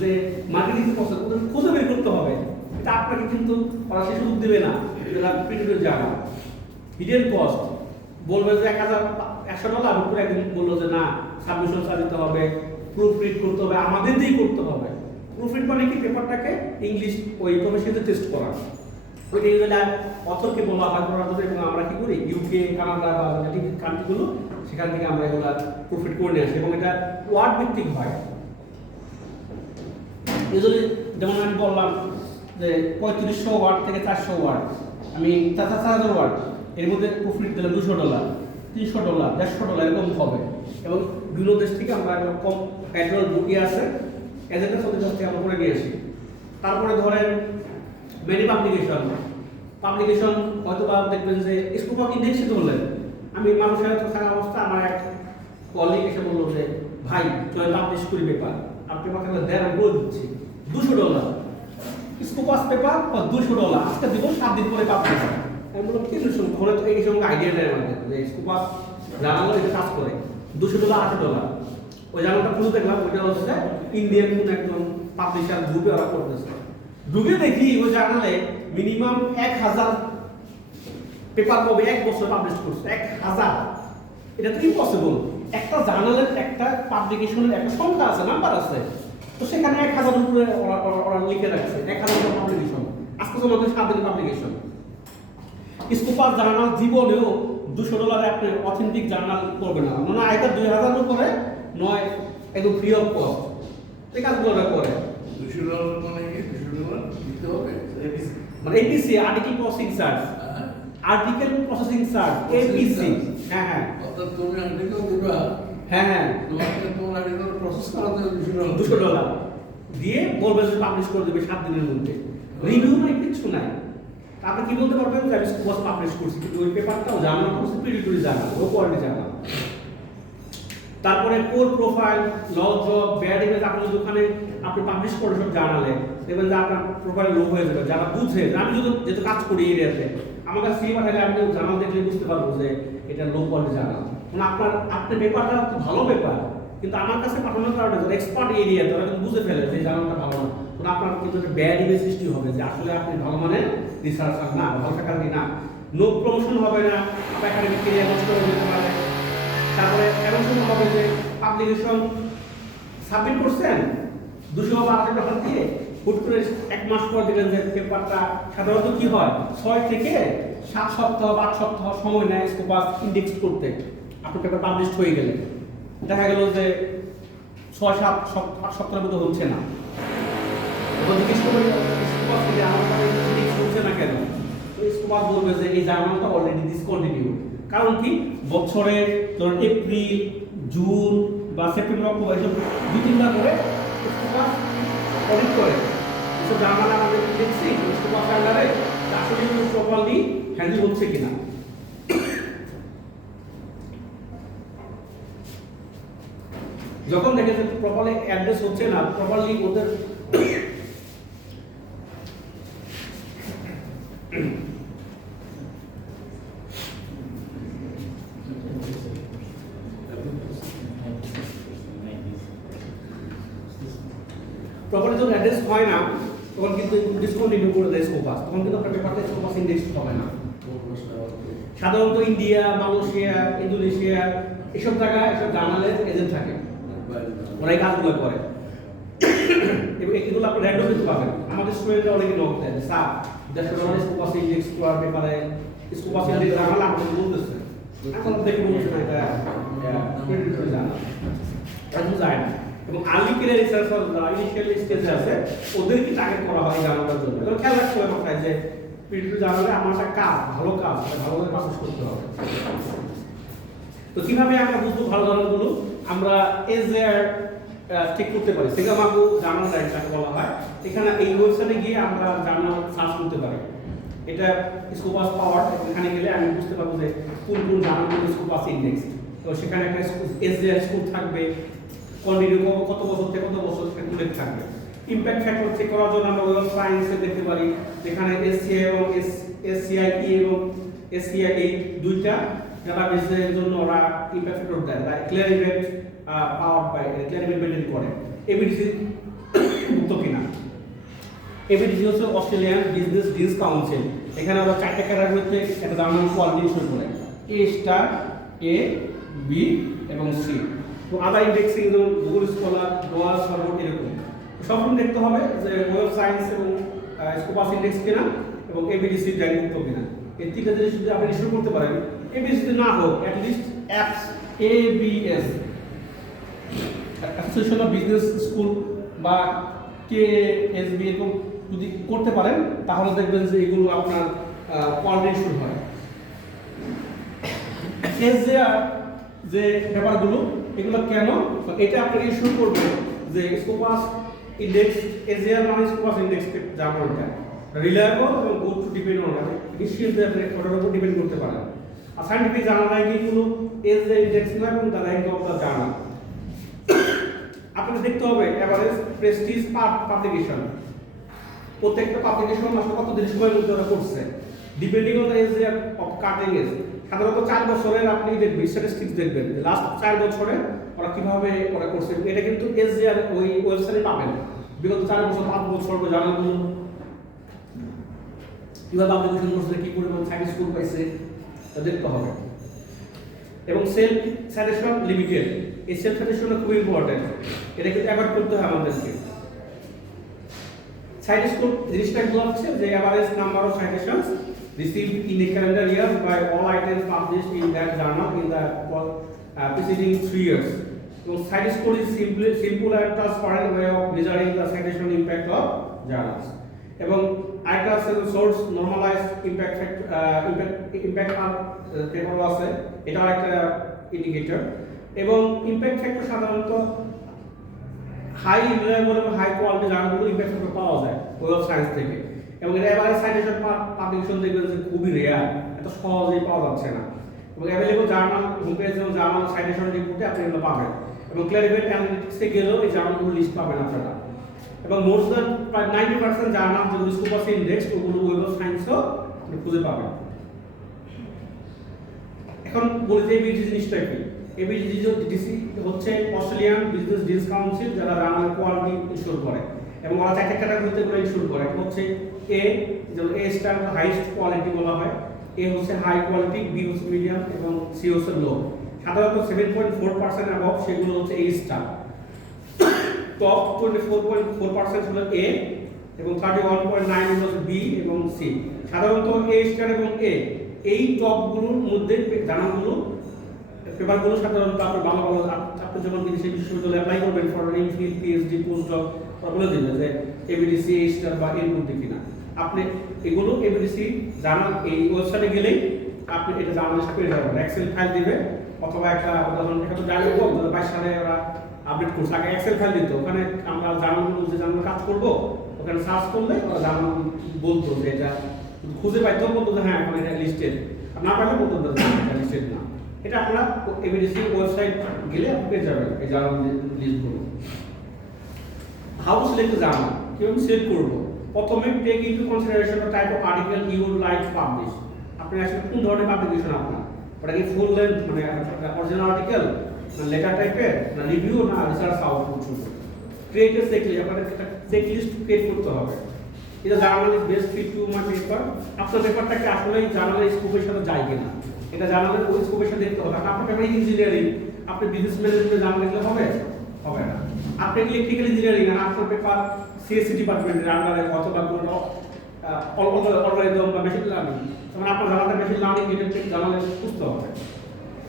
যে মার্কেটিং প্রসেস ওদের খুঁজে বের করতে হবে, এটা আপনাকে কিন্তু ওরা সে সুযোগ দেবে না, যেটা প্রিন্টেড জানা। হিডেন কস্ট বলবে যে $100 উপরে একদিন বললো যে না সাবমিশন চার্জ দিতে হবে, প্রুফ রিড করতে হবে, আমাদের দিয়েই করতে হবে। প্রুফ রিড মানে কি পেপারটাকে ইংলিশ ওই প্রফেশনাল টেস্ট করা, ওইটা যেটা অথরকে বলা হয় করার জন্য, এবং আমরা কি করি ইউকে, কানাডা বা ইউনাইটেড কান্ট্রিগুলো সেখান থেকে আমরা এগুলো প্রুফ রিড করে নিয়ে আসি, এবং এটা ওয়ার্ড ভিত্তিক হয়। ইউজুয়ালি যেমন আমি বললাম যে 3500 ওয়ার্ড থেকে 400 ওয়ার্ড, আমি 4000 ওয়ার্ড, এর মধ্যে প্রুফ রিড দিলে $200, $300, $150 এরকম হবে। এবং বিভিন্ন দেশ থেকে আমরা কম পেট্রোল বুকিয়ে আছে এজেন্টের সাথে কাছ থেকে আমরা করে নিয়ে আসি। তারপরে ধরেন মেনি পাবলিকেশন হয়তো বা দেখবেন যে স্কোপ অফ ইন্ডেক্সে ধরলেন, আমি মানুষের থাকা অবস্থা আমার এক কলিগ এসে বললো যে ভাই চলে পাবলিশ করি পেপার, আপনি পেপার দেন, আমি বলে দিচ্ছি $200 স্কোপাস পেপার $200, আজকে দিব 7 দিন পরে পাবলিশ। আমি বললাম কি ফোনে তো এই সঙ্গে আইডিয়া নেই আমাদের যে স্কোপাস জানালো এটা কাজ করে $200 $800। ওই জানাটা খুলে দেখলাম ওইটা হচ্ছে ইন্ডিয়ান কোন একজন পাবলিশার গ্রুপে ওরা করতেছে। ঢুকে দেখি ওই জার্নালে মিনিমাম 1000 পেপার পাবে, 1 বছর পাবলিশ করছে 1000। এটা তো ইম্পসিবল। একটা জার্নালের একটা পাবলিকেশনের একটা সংখ্যা আছে, নাম্বার আছে, তো সেখানে 1000 উপরে ওরা লিখে রাখছে 1000 পাবলিকেশন। আজকে তো আমাদের 7 দিন পাবলিকেশন। স্কোপাস জার্নাল জীবনেও $200 আপনি অথেন্টিক জার্নাল করবে না, মানে আইদার 2000 উপরে নয় একদম ফ্রি অফ কস্ট এই কাজগুলো করে। $200 মানে কি $200 দিতে হবে? মানে APC article processing charge, article processing charge APC. হ্যাঁ হ্যাঁ, অর্থাৎ তুমি আর্টিকেল দিবা, হ্যাঁ হ্যাঁ, তোমাকে তোমার আর্টিকেল প্রসেস করাতে $200 $200 দিয়ে বলবে যে পাবলিশ করে দেবে 7 দিনের মধ্যে। রিভিউ নাই, কিছু নাই। আপনি কি বলতে পারবেন যে আমি স্কোপাস পাবলিশ করছি, কিন্তু ওই পেপারটাও জার্নাল করছে predatory journal, low quality journal. তারপরে core profile, lose job, bad image, আপনি যদি ওখানে আপনি পাবলিশ করে সব জার্নালে দেখবেন যে আপনার প্রোফাইল লো হয়ে যাবে। যারা বুঝে, আমি যেহেতু কাজ করি এই এরিয়াতে, আমার কাছে সেই পাঠালে আমি জার্নাল দেখলে বুঝতে পারবো যে এটা লো কোয়ালিটি জার্নাল। মানে আপনার পেপারটা ভালো পেপার, কিন্তু আমার কাছে পাঠানোর কারণে যারা এক্সপার্ট এরিয়া তারা কিন্তু বুঝে ফেলে যে জার্নালটা ভালো না, তখন আপনার কিন্তু একটা ব্যাড ইমেজ সৃষ্টি হবে যে আসলে আপনি ভালো মানের রিসার্চার না, ভালো ফ্যাকাল্টি না। নো প্রমোশন হবে না, আপনার একাডেমিক ক্যারিয়ার নষ্ট হয়ে যেতে পারে। তারপরে এমন সময় হবে যে পাবলিকেশন সাবমিট করছেন $200 দিয়ে, হুট করে 1 মাস পর দেখলেন যে পেপারটা, সাধারণত কি হয় 6 থেকে 7 সপ্তাহ 8 সপ্তাহ সময় নেয় স্কোপাস ইন্ডেক্স করতে। আপনার পেপার পাবলিশ হয়ে গেলে দেখা গেল যে 6-7 8 সপ্তাহের মতো হচ্ছে না। এখন জিজ্ঞেস করবে স্কোপাস থেকে আমার ইন্ডেক্স হচ্ছে না কেন, স্কোপাস বলবে যে এই জার্নালটা অলরেডি ডিসকন্টিনিউ। কারণ কি, বছরে ধরুন এপ্রিল, জুন বা সেপ্টেম্বর, অক্টোবর এসব 2-3বার করে স্কোপাস অডিট করে এসব জার্নাল আমাদের দেখছি স্কোপাস জার্নালে আসলে প্রপারলি হ্যান্ডেল হচ্ছে কিনা। যখন দেখে যে প্রপারলি অ্যাড্রেস হচ্ছে না, প্রপারলি ওদের প্রপারলি যখন অ্যাড্রেস হয় না, তখন কিন্তু ডিসকন্টিনিউ করে দেয় স্কোপাস, তখন কিন্তু আপনার পেপারটা স্কোপাস ইন্ডেক্স হবে না। সাধারণত ইন্ডিয়া, মালয়েশিয়া, ইন্দোনেশিয়া এসব জায়গায় এসব জার্নালের এজেন্ট থাকে, ওরা এই কাজগুলো করে এবং এগুলো আপনি র্যান্ডমলি পাবেন। আমাদের স্টুডেন্টরা অনেকে নক দেয়, স্যার $150 স্কোপাস ইন্ডেক্স করার পেপারে স্কোপাস ইন্ডেক্স জার্নাল আমাদের বলতেছে, এখন দেখে বলছে না এটা যায় না। এবং আর্লি ক্যারিয়ার রিসার্চার যারা ইনিশিয়াল স্টেজে আছে ওদেরকে টার্গেট করা হয় জানানোর জন্য। এবার খেয়াল রাখতে হবে মাথায় যে পিডিপি জানালে আমার একটা কাজ, ভালো কাজ, ভালো করে পাবলিশ করতে হবে। তো কিভাবে আমরা বুঝবো ভালো জার্নালগুলো? আমরা এজআর ঠিক করতে পারি, সেগামাগু জার্নাল টাইপটাকে বলা হয়। এখানে এই ওয়েবসাইটে গিয়ে আমরা জার্নাল সার্চ করতে পারি। এটা স্কোপাস পাওয়ার, এখানে গেলে আমি বুঝতে পারবো যে কোন কোন জার্নালগুলো স্কোপাস ইন্ডেক্স। তো সেখানে একটা এজআর স্কোর থাকবে, কন্টিনিউ কত বছর থেকে কত বছর উল্লেখ থাকবে। ইমপ্যাক্ট ফ্যাক্টর চেক করার জন্য আমরা ওয়েব সায়েন্সে দেখতে পারি, যেখানে এসসিআই এবং এসসিআইই এবং এসসিআই এই দুইটা ডাটাবেসের জন্য ওরা ইমপ্যাক্ট ফ্যাক্টর দেয়, লাইক ক্লিয়ারিভেট পাওয়ার বাই ক্লিয়ারিভেট মেনটেন করে। এবিডিসি মুক্ত কিনা। এবিডিসি হচ্ছে অস্ট্রেলিয়ান বিজনেস ডিলস কাউন্সিল। এখানে আমরা 4টা ক্যাটাগরিতে একটা জার্নাল কোয়ালিটি শুরু করে, এ স্টার, এ, বি এবং সি। তো আদার ইন্ডেক্সিং যেমন গুগল স্কলার, ডোয়ার সার্ভার এরকম সবরকম দেখতে হবে যে ওয়েব সায়েন্স এবং স্কোপাস ইন্ডেক্স কিনা এবং এবিডিসি র্যাঙ্কযুক্ত কিনা। এই তিনটা জিনিস যদি আপনি শুরু করতে পারেন, এবিডিসি না হোক at least apps ABS association of business school বা কেএসবি এরকম যদি করতে পারেন তাহলে দেখবেন যে এগুলো আপনার কোয়ালিটি শুরু হয়। যে ব্যাপারগুলো এগুলো কেন এটা আপনাকে শুরু করবে যে স্কোপাস ইন্ডেক্স এজিআর মানে স্কোপাস ইন্ডেক্স জার্নালটা রিলায়েবল এবং good to depend on that নিশ্চিত আপনি ওটার উপর ডিপেন্ড করতে পারেন। আর সায়েন্টিফিক জার্নাল র্যাঙ্কিংগুলো এজিআর ইন্ডেক্স না এবং the rank of the journal. আপনাকে দেখতে হবে এভারেজ প্রেস্টিজ পাবলিকেশন, প্রত্যেকটা পাবলিকেশন আসলে কত দিন সময়ের মধ্যে ওরা করছে, depending on the AGR of cutting edge. সাধারণত 4 বছরের আপনি দেখবেন স্ট্যাটিস্টিক্স দেখবেন লাস্ট 4 বছরে ওরা কিভাবে ওরা করছে। এটা কিন্তু এসজিআর ওই ওয়েবসাইটে পাবেন, বিগত 4 বছর 5 বছর জার্নালগুলো কিভাবে পাবলিকেশন করছে, কি পরিমাণ সায়েন্স স্কোর পাইছে তা দেখতে হবে। এবং সেলফ সাজেশন লিমিটেড, এই সেলফ সাজেশনটা খুব ইম্পর্টেন্ট, এটা কিন্তু অ্যাভয়েড করতে হয় আমাদেরকে। সায়েন্স স্কোর জিনিসটা এগুলো হচ্ছে যে average number of citations received in a calendar year by all items published in that journal in the preceding 3 years. So, citation score is simple and transparent way of measuring the citation impact of journals. এবং আরেকটা আছে source normalise impact impact paper আছে, এটা একটা indicator. এবং impact factor সাধারণত high reliable এবং high quality জার্নালগুলো ইমপ্যাক্ট ফ্যাক্টর পাওয়া যায় ওয়েব সায়েন্স থেকে। এবং এটা এভারেজ সাইটেশন পাবলিকেশন দেখবেন যে খুবই রেয়ার, এত সহজেই পাওয়া যাচ্ছে না। এবং অ্যাভেলেবল জার্নাল হোমপেজ এবং জার্নাল সাইটেশন রিপোর্টে আপনি এগুলো পাবেন। এবং ক্লারিভেট অ্যানালিটিক্সে গেলেও এই জার্নালগুলো লিস্ট পাবেন আপনারা। এবং মোর দ্যান প্রায় 90% জার্নাল যেগুলো স্কোপাস ইন্ডেক্স ওগুলো ওয়েব অফ সায়েন্সও আপনি খুঁজে পাবেন। এখন বলি যে এবিডিসি জিনিসটা কি। এবিডিসি হচ্ছে অস্ট্রেলিয়ান বিজনেস ডিলস কাউন্সিল, যারা জার্নাল কোয়ালিটি ইনশিওর করে এবং ওরা 4টা ক্যাটাগরিতে করে ইনশিওর করে। একটা হচ্ছে এ, যেমন এ স্টার হাইয়েস্ট কোয়ালিটি বলা হয়, এ হচ্ছে হাই কোয়ালিটি, বি হচ্ছে মিডিয়াম এবং সি হচ্ছে লো। সাধারণত 7.4% অ্যাবভ সেগুলো হচ্ছে এ স্টার। টপ 24.4% হলো এ এবং 31.9 হলো বি এবং সি। সাধারণত এ স্টার এবং এ এই টপগুলোর মধ্যে জার্নালগুলো পেপারগুলো সাধারণত আপনি ভালো আপনি যখন বিদেশি বিশ্ববিদ্যালয়ে অ্যাপ্লাই করবেন ফর এমফিল, পিএইচডি, পোস্টডক, বলে দিবেন যে এবিডিসি এ স্টার বা এর মধ্যে কিনা। আপনি এগুলো এবিডিসি জার্নাল এই ওয়েবসাইটে গেলেই আপনি এটা জার্নাল হিসেবে পেয়ে যাবেন। এক্সেল ফাইল দিবে অথবা একটা উদাহরণ একটা ডায়লগ বক্স 2022 সালে ওরা আপডেট করছে, আগে এক্সেল ফাইল দিত, ওখানে আমরা জার্নালগুলো যে জার্নাল কাজ করব ওখানে সার্চ করলে ওরা জার্নাল বলতো যে এটা খুঁজে পাইতো, বলতো যে হ্যাঁ এখন এটা লিস্টেড, না পাইলে বলতো এটা লিস্টেড না। এটা আপনারা এবিডিসি ওয়েবসাইট গেলে আপনি পেয়ে যাবেন এই জার্নাল লিস্টগুলো। হাউ টু সিলেক্ট জার্নাল, কিভাবে সিলেক্ট করব? প্রথমে take into consideration the type of article you would like to publish. আপনি আসলে কোন ধরনের পাবলিকেশন আপনার, ওটা কি ফুল লেন্থ মানে অরিজিনাল আর্টিকেল না লেটার টাইপের না রিভিউ না রিসার্চ আউটপুট শুধু। ক্রিয়েট এ চেকলিস্ট, আপনাদের একটা চেকলিস্ট ক্রিয়েট করতে হবে। এটা journal is best fit to my paper, আপনার পেপারটাকে আসলে জার্নালের স্কোপের সাথে যায় কিনা এটা জার্নালের ওই স্কোপের সাথে দেখতে হবে। কারণ আপনার পেপার ইঞ্জিনিয়ারিং, আপনি বিজনেস ম্যানেজমেন্টে জার্নাল লিখলে হবে না। আপনি ইলেকট্রিক্যাল ইঞ্জিনিয়ারিং আর আপনার পেপার সিএসসি ডিপার্টমেন্টের আন্ডারে অথবা কোনো অলগোরিদম বা মেশিন লার্নিং, তখন আপনার জার্নালটা মেশিন লার্নিং রিলেটেড জার্নালে খুঁজতে হবে।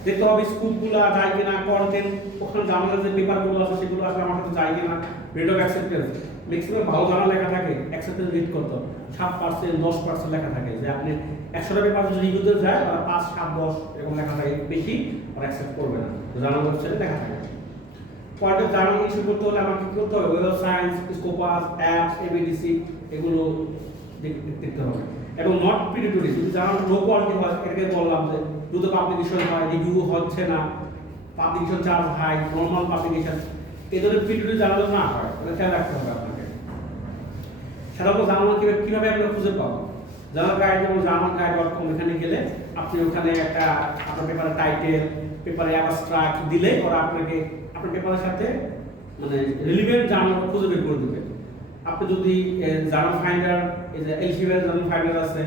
দেখতে হবে স্কুপগুলো যায় কিনা, কন্টেন্ট ওখানে জার্নালের যে পেপারগুলো আছে সেগুলো আসলে আমার কাছে যায় কিনা, রেট অফ অ্যাকসেপ্টেন্স ম্যাক্সিমাম ভালো জার্নাল লেখা থাকে অ্যাকসেপ্টেন্স রেট কত 7% 10% লেখা থাকে, যে আপনি 100টা পেপার যদি রিভিউতে যায় তারা 5 7 10 এরকম লেখা থাকে, বেশি আর অ্যাকসেপ্ট করবে না, জার্নাল ওয়েবসাইটে লেখা থাকে। পয়েন্ট অফ জার্নাল ইস্যু করতে হলে আমাকে কি করতে হবে, web of science, Scopus, apps, ABDC এগুলো দেখতে হবে। এবং নট পিডিটরি, যদি জার্নাল লো কোয়ালিটি হয়, এটাকে বললাম যে দ্রুত পাবলিকেশন হয়, রিভিউ হচ্ছে না, publication charge high, normal publication, এই ধরনের পিডিটরি জার্নাল না হয়, এটা খেয়াল রাখতে হবে আপনাকে। সাধারণত জার্নাল কিভাবে আমরা খুঁজে পাবো, জার্নাল গাইড যেমন journalguide.com, এখানে গেলে আপনি ওখানে একটা আপনার পেপারের টাইটেল, পেপারে অ্যাবস্ট্রাক্ট দিলে ওরা আপনাকে আপনার পেপারের সাথে মানে রিলেভেন্ট জার্নাল খুঁজে বের করে দেবে। আপনি যদি জার্নাল ফাইন্ডার, এই যে এলসিবিআর জার্নাল ফাইন্ডার আছে,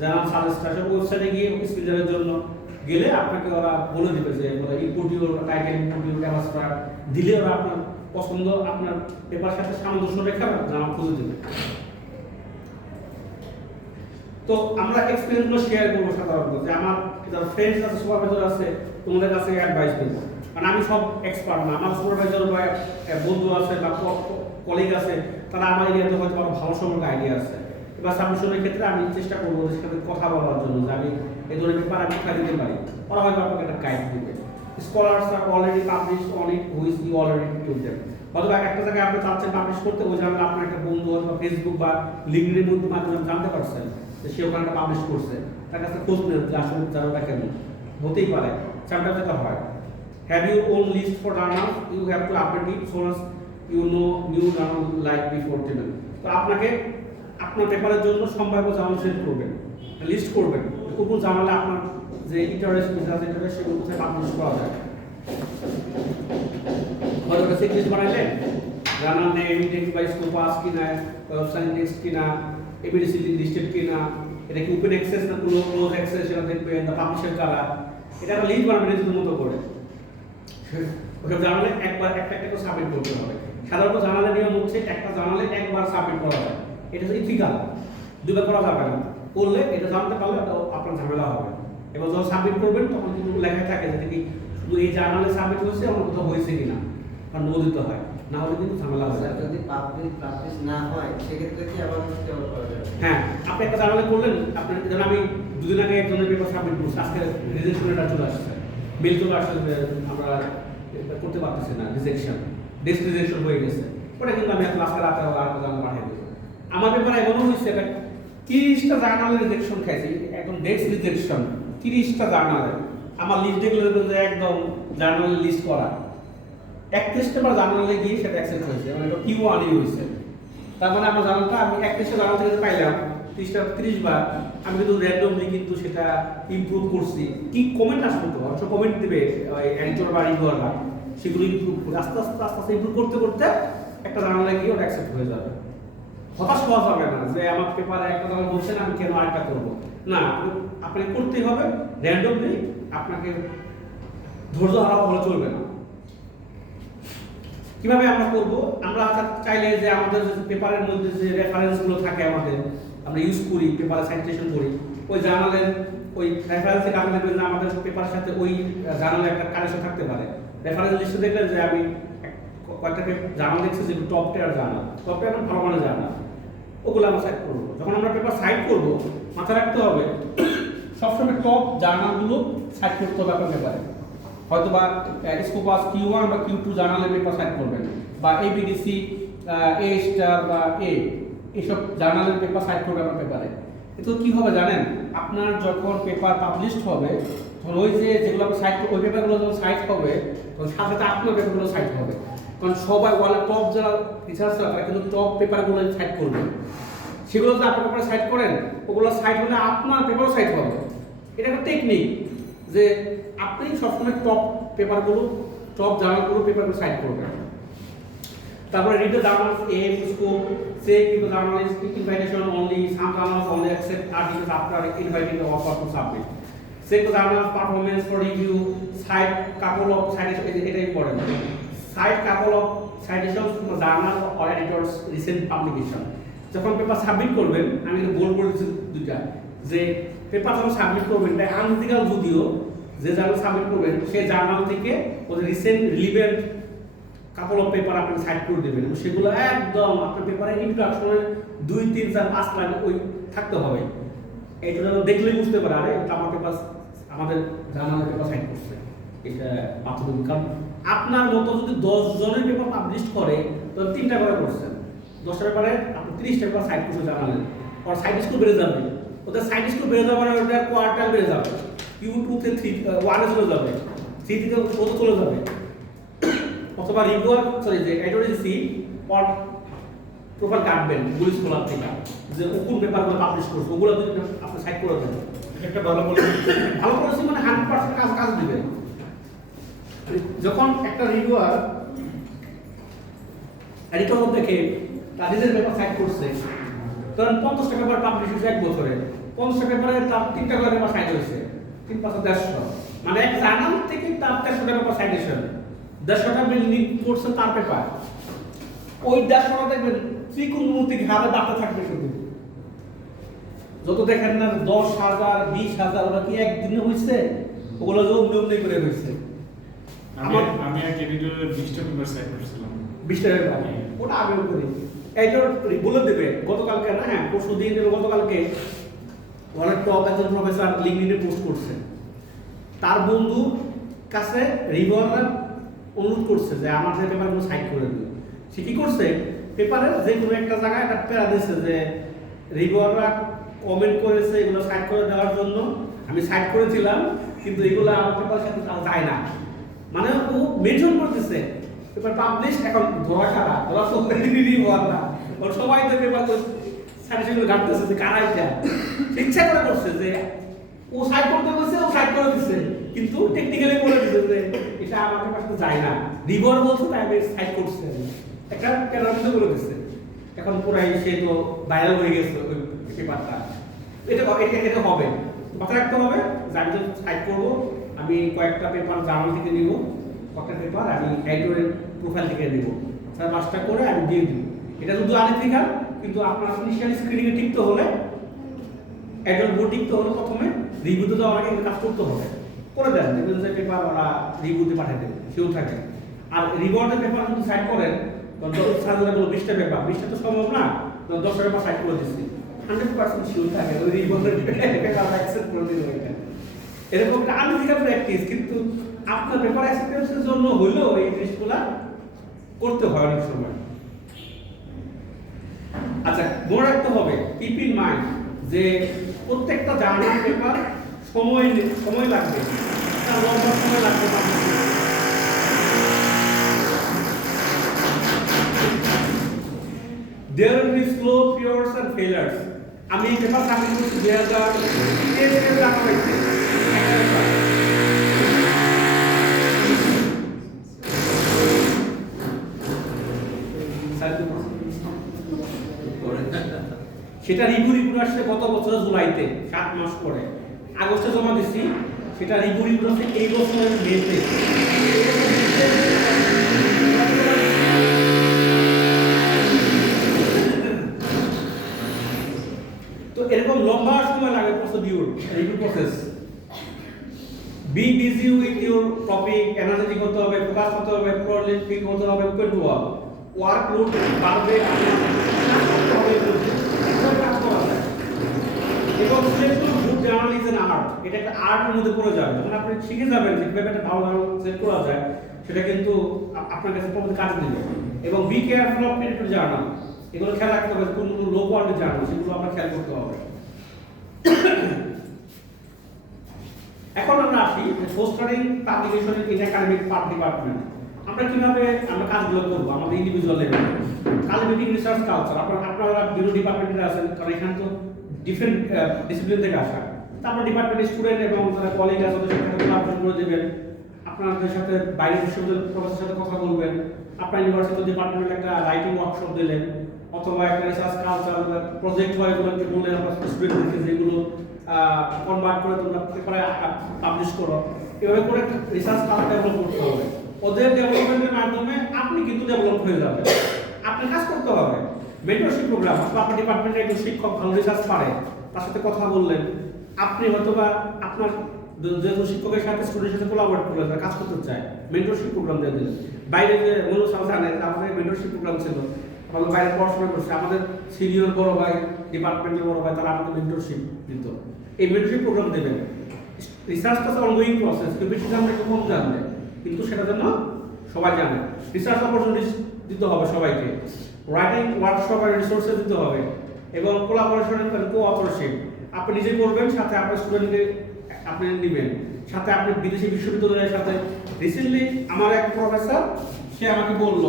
জার্নাল সাজেস্ট আছে, ওয়েবসাইটে গিয়ে স্পিকারের জন্য গেলে আপনাকে ওরা বলে দিবে যে input your title, input your abstract দিলে ওরা আপনার পছন্দ আপনার পেপারের সাথে সামঞ্জস্য রেখে জার্নাল খুঁজে দেবে। তো আমরা এক্সপেরিয়েন্সগুলো শেয়ার করবো সাধারণত, যে আমার যারা ফ্রেন্ডস আছে, সুপারভাইজার আছে, তোমাদের কাছে অ্যাডভাইস দেবো, কারণ আমি সব এক্সপার্ট না। আমার সুপারভাইজার বা বন্ধু আছে বা কলিগ আছে, তারা আমার এরিয়াতে হয়তো আরো ভালো সম্পর্কে আইডিয়া আছে। এবার সাবমিশনের ক্ষেত্রে আমি চেষ্টা করবো ওদের সাথে কথা বলার জন্য, যে আমি এই ধরনের পেপার আমি কোথায় দিতে পারি, ওরা হয়তো আপনাকে একটা গাইড দিবে। স্কলার্স আর already publish on it, which you already to them. অথবা একটা জায়গায় আপনি চাচ্ছেন পাবলিশ করতে, ওই জায়গায় আপনার একটা বন্ধু অথবা ফেসবুক বা লিঙ্কডইনের মধ্যে মাধ্যমে জানতে পারছেন যে সে ওখানে পাবলিশ করছে, তার কাছে খোঁজ নেন যে আসলে জানাটা কেমন হতেই পারে। চারটা যেটা হয়, have your own list for journals, you have to update it so as you know new journal like before table. তো আপনাকে আপনার পেপারের জন্য সম্ভাব্য জার্নাল সিলেক্ট করবেন, লিস্ট করবেন কোন জার্নালে আপনার যে ইন্টারেস্ট আছে সেগুলো কোথায় পাবলিশ করা যায়। হয়তো একটা লিস্ট বানাইলেন, journal name index by Scopus কিনা, ওয়েবসাইট ইন্ডেক্স কিনা, এবিডিসি লিস্টেড কিনা, এটা কি ওপেন অ্যাক্সেস না ক্লোজ অ্যাক্সেস, সেটা দেখবেন, দা পাবলিশার কারা, এটা একটা লিস্ট বানাবেন নিজের মতো করে। ওটা জার্নালে একবার একটা করে সাবমিট করতে হবে। সাধারণত জার্নালের নিয়ম হচ্ছে একটা জার্নালে একবার সাবমিট করা যায়, এটা হচ্ছে ইথিক্যাল, দুইবার করা যাবে না, করলে এটা জানতে পারলে আপনার ঝামেলা হবে। এবং যখন সাবমিট করবেন তখন কিন্তু লেখা থাকে যে কি শুধু এই জার্নালে সাবমিট হয়েছে, আমার কোথাও হয়েছে কিনা, আর নো দিতে হয়, না হলে কিন্তু ঝামেলা হবে। যদি পাবলিশ না হয় সেক্ষেত্রে কি আবার স্টোর করা যাবে? হ্যাঁ, আপনি একটা জার্নালে করলেন, আপনি যেন আমি দুদিন আগে একজনের পেপার সাবমিট করছি, আজকে রিজেকশন লেটার চলে আসছে, মেল চলে আসছে, আমরা করতে পারতেছি না, রিজেকশন, ডেস্ক রিজেকশন হয়ে গেছে, ওটা কিন্তু আমি আজকে রাতে আরেকটা জার্নাল পাঠিয়ে দেবো। আমার পেপার এমনও হয়েছে, 30টা জার্নালের রিজেকশন খাইছি, একদম ডেস্ক রিজেকশন 30টা জার্নালে। আমার লিস্ট দেখলে যে একদম জার্নালের লিস্ট করা 31টা বার জার্নালে গিয়ে সেটা অ্যাকসেপ্ট হয়েছে, মানে এটা Q1 হয়েছে। তার মানে আমার জার্নালটা আমি 31টা জার্নাল থেকে পাইলাম 30 বার, আমি কিন্তু র্যান্ডমলি কিন্তু সেটা ইমপ্রুভ করছি। কি কমেন্ট আসবে তো, অবশ্য কমেন্ট দিবে এডিটর বা রিভিউয়াররা, সেগুলো ইমপ্রুভ করে আস্তে আস্তে ইমপ্রুভ করতে করতে একটা জার্নালে গিয়ে ওটা অ্যাকসেপ্ট হয়ে যাবে। হতাশ হওয়া যাবে না যে আমার পেপারে একটা জার্নাল বলছেন আমি কেন আরেকটা করবো না, আপনাকে করতেই হবে র্যান্ডমলি, আপনাকে ধৈর্য হারাও হলে চলবে না। কিভাবে আমরা করব, আমরা চাইলে যে আমাদের পেপারের মধ্যে যে রেফারেন্সগুলো থাকে আমাদের, আমরা ইউজ করি, পেপারে সাইটেশন করি, ওই জার্নালের ওই রেফারেন্সে কাজে দেখবেন যে আমাদের পেপারের সাথে ওই জার্নালে একটা কানেকশন থাকতে পারে। রেফারেন্স লিস্টে দেখলেন যে আমি কয়েকটা জার্নাল দেখছি যেগুলো টপ টিয়ার জার্নাল, টপ টিয়ার ভালো মানের জার্নাল, ওগুলো আমরা সাইট করবো। যখন আমরা পেপার সাইট করব, মাথায় রাখতে হবে সবসময় টপ জার্নালগুলো সাইট করতে হবে আপনার পেপারে। হয়তো বা স্কোপাস Q1 বা Q2 জার্নালের পেপার সাইট করবেন, বা এবিডিসি, এ স্টার বা এইসব জার্নালের পেপার সাইট করবেন আপনার পেপারে। এতে কি হবে জানেন, আপনার যখন পেপার পাবলিশড হবে তখন ওই যে যেগুলো আপনি সাইট ওই পেপারগুলো যখন সাইট হবে তখন সাথে সাথে আপনার পেপারগুলো সাইট হবে, কারণ সবাই ওয়ালে টপ যারা রিসার্চার তারা কিন্তু টপ পেপারগুলো সাইট করবে। সেগুলো যদি আপনার পেপারে সাইট করেন, ওগুলো সাইট হলে আপনার পেপারও সাইট হবে। এটা একটা টেকনিক যে আপনি সবসময় টপ পেপারগুলো, টপ জার্নালগুলো পেপারগুলো সাইট করবেন। তারপরে read the journals aim, scope, say if the journal is invitation only, some journals only accept articles after inviting the author to submit. Check the journal's performance for review, cite couple of citations, এটা important. Cite couple of citations from the journal or editor's recent publication. যখন paper submit করবেন, আমি bold করে দিচ্ছি দুইটা, যে paper যখন submit করবেন তাই আনলিগাল যদিও যে জার্নাল সাবমিট করবেন সেই জার্নাল থেকে ওদের recent relevant couple of paper আপনি সাইড করে দেবেন এবং সেগুলো একদম আপনার পেপারে ইন্ট্রোডাকশনে 2, 3, 4, 5 লাইন ওই থাকতে হবে। এইটা দেখলেই বুঝতে পারে আরে এটা আমার পেপার, আমাদের জার্নালের পেপার সাইড করছে, এটা প্রাথমিক। কারণ আপনার মতো যদি 10 জনের পেপার পাবলিশ করে তাহলে 3টা করে করছেন, 10টা পেপারে আপনি 30টা পেপার সাইড করছে জার্নালে, আর সাইড স্কোর বেড়ে যাবে, ওদের সাইড স্কোর বেড়ে যাবে মানে ওটা কোয়ার্টার বেড়ে যাবে, Q2 তে 1 চলে যাবে, 3 থেকে 4 চলে যাবে, অথবা রিভিউয়ার সরি যে এডিটরিসি পর প্রোফাইল কাটবেন গুলি স্কলার থেকে যে কোন পেপারগুলো পাবলিশ করছে ওগুলো যদি আপনি সাইড করে দেন, একটা ভালো পলিসি। ভালো পলিসি মানে 100% কাজ দিবে। যখন একটা রিভিউয়ার এডিটর দেখে তার নিজের পেপার সাইড করছে, তখন 50টা পেপার পাবলিশ হয়েছে 1 বছরে, 50টা পেপারে তার 3টা করে পেপার সাইড হয়েছে, 3 × 5 = 150, মানে এক জার্নাল থেকে তার 150টা পেপার সাইটেশন, 150টা বিল্ডিং করছে তার পেপার, ওই 150টা দেখবেন ত্রিকোণমূর্তি ঘাড়ে দাঁড়াতে থাকবে শুধু। যত দেখেন না 10,000 20,000 ওরা কি একদিনে হইছে, ওগুলো জমনে করে হইছে। আমি এক এডিটরের 20টা পেপার সাইড করছিলাম, 20টা পেপার, ওটা আমিও করি। এইটার বলে দেবে গতকালকে না, হ্যাঁ পরশুদিন এবং গতকালকে অনেক টপ একজন প্রফেসর লিঙ্কডইনে পোস্ট করছে, তার বন্ধুর কাছে রিভিউয়াররা অনুরোধ করছে যে আমার যে পেপারগুলো সাইড করে দিন। সে কি করছে, পেপারের যে কোনো একটা জায়গায় একটা প্যারা দিচ্ছে যে রিভিউয়াররা কমেন্ট করেছে এগুলো সাইড করে দেওয়ার জন্য, আমি সাইড করেছিলাম কিন্তু এগুলো আমার পেপারের সাথে যায় না, মানে ও মেনশন করতেছে পেপার পাবলিশ, এখন ধরা কারা, ধরা তো রিভিউয়ার না, ওর সবাই তো পেপার সাইডেশন ঘাটতেছে যে কারা এটা, ইচ্ছা করে করছে যে ও সাইড করতে বলছে, ও সাইড করে দিচ্ছে, কিন্তু টেকনিক্যালি বলে দিচ্ছে যে এটা আমার পেপারে যায় না, রিভিউয়ার বলছে তাই আমি সাইড করছি, একটা প্যারামিটার বলে দিচ্ছে। এখন পুরাই সে তো ভাইরাল হয়ে গেছে ওই পেপারটা, এটা হবে, মাথায় রাখতে হবে যে আমি যখন সাইড করবো আমি কয়েকটা পেপার জার্নাল থেকে নিব, কয়েকটা পেপার আমি এডিটরের প্রোফাইল থেকে নিব, 4-5টা করে আমি দিয়ে দিব। এটা শুধু আনএথিক্যাল, কিন্তু আপনার ইনিশিয়ালি স্ক্রিনিংয়ে টিকতে হলে, এডিটর বোর্ড টিকতে হলে প্রথমে রিভিউতে তো আমাকে কাজ করতে হবে, করে দেন দেখবেন যে পেপার ওরা রিভিউতে পাঠিয়ে দেবে, সেও থাকে। আর রিভিউয়ারের পেপার যদি সাইড করেন, তখন 20টা পেপার, 20টা তো সম্ভব না, 10টা পেপার সাইড করে দিচ্ছি, 100% শিওর থাকে ওই রিভিউয়ারের পেপার অ্যাকসেপ্ট করে দিল। এরকম একটা আনএথিক্যাল প্র্যাকটিস, কিন্তু আপনার পেপার অ্যাকসেপ্টেন্সের জন্য হলেও এই জিনিসগুলো করতে হয় অনেক সময়। আচ্ছা, মনে রাখতে হবে, কিপ ইন মাইন্ড যে প্রত্যেকটা জার্নাল পেপার সময় লাগবে, একটা লম্বা সময় লাগবে। There will be slow failures and failures. আমি এই পেপার সাবমিট করছি 2010 টাকা পাইছে, সেটা রিভিউ আসছে গত বছর জুলাইতে, 7 মাস পরে, আগস্টে জমা দিচ্ছি, সেটা রিভিউ আসছে এই বছরের মেতে। তো এরকম লম্বা সময় লাগে procedure, review process. B busy with your topic, energetic হতে হবে, ফোকাস হতে হবে, প্রলিফিক হতে হবে, কন্ট্রোল ওয়ার্কলোড বাড়বে, এবং গুড জার্নালিজম আর্ট, এটা একটা আর্টের মধ্যে পড়ে যাবে। যখন আপনি শিখে যাবেন যে কিভাবে একটা ভালো জার্নাল সেট করা যায়, সেটা কিন্তু আপনার কাছে প্রথমে কাজে দেবে। এবং be careful of editor journal, এগুলো খেয়াল রাখতে হবে, কোন লো কোয়ালিটি জার্নাল সেগুলো আমরা খেয়াল করতে হবে। এখন আমরা আসি post studying publication in academic part department. আমরা কিভাবে আমরা কাজগুলো করব আমাদের ইন্ডিভিজুয়াল লেভেলে, কালটিভেটিং রিসার্চ কালচার। আপনারা বিভিন্ন ডিপার্টমেন্টে আছেন, কারণ এখানে তো ডিফারেন্ট ডিসিপ্লিন থেকে আসা। তারপর ডিপার্টমেন্টের স্টুডেন্ট এবং যারা কলিগ আছে ওদের সাথে কোলাবরেশন করে দেবেন, আপনাদের সাথে বাইরের বিশ্ববিদ্যালয়ের প্রফেসরের সাথে কথা বলবেন, আপনার ইউনিভার্সিটি ডিপার্টমেন্টে একটা রাইটিং ওয়ার্কশপ দিলেন, অথবা একটা রিসার্চ কালচার প্রজেক্ট হয় এগুলোকে বললেন আপনার স্টুডেন্টদেরকে যেগুলো কনভার্ট করে তোমরা পেপারে পাবলিশ করো। এভাবে করে রিসার্চ কালচার ডেভেলপ করতে হবে। ওদের ডেভেলপমেন্টের মাধ্যমে আপনি কিন্তু ডেভেলপ হয়ে যাবেন। আপনি কাজ করতে হবে, মেন্টরশিপ প্রোগ্রাম, অথবা আপনার ডিপার্টমেন্টে একজন শিক্ষক ভালো রিসার্চ পারে, তার সাথে কথা বললেন, আপনি হয়তোবা আপনার যেহেতু শিক্ষকের সাথে স্টুডেন্টের সাথে কোলাবোরেট করলে তারা কাজ করতে চায়, মেন্টরশিপ প্রোগ্রাম দিয়ে দিলেন। বাইরে যে মূল জানে আমাদের মেন্টরশিপ প্রোগ্রাম ছিল, আমরা বাইরে পড়াশোনা করছি, আমাদের সিনিয়র বড় ভাই, ডিপার্টমেন্টের বড় ভাই, তারা আমাদের মেন্টরশিপ দিত। এই মেন্টরশিপ প্রোগ্রাম দেবেন। রিসার্চ তো অনগোয়িং প্রসেস, কিন্তু বেশি জানলে একটু কম জানবে, কিন্তু সেটা যেন সবাই জানে। রিসার্চ অপরচুনিটিস দিতে হবে সবাইকে, রাইটিং ওয়ার্কশপ আর রিসোর্সেস দিতে হবে, এবং কোলাবোরেশন এন্ড কো-অথরশিপ আপনি নিজে করবেন, সাথে আপনার স্টুডেন্টকে আপনি নেবেন, সাথে আপনি বিদেশি বিশ্ববিদ্যালয়ের সাথে। রিসেন্টলি আমার এক প্রফেসর সে আমাকে বলল,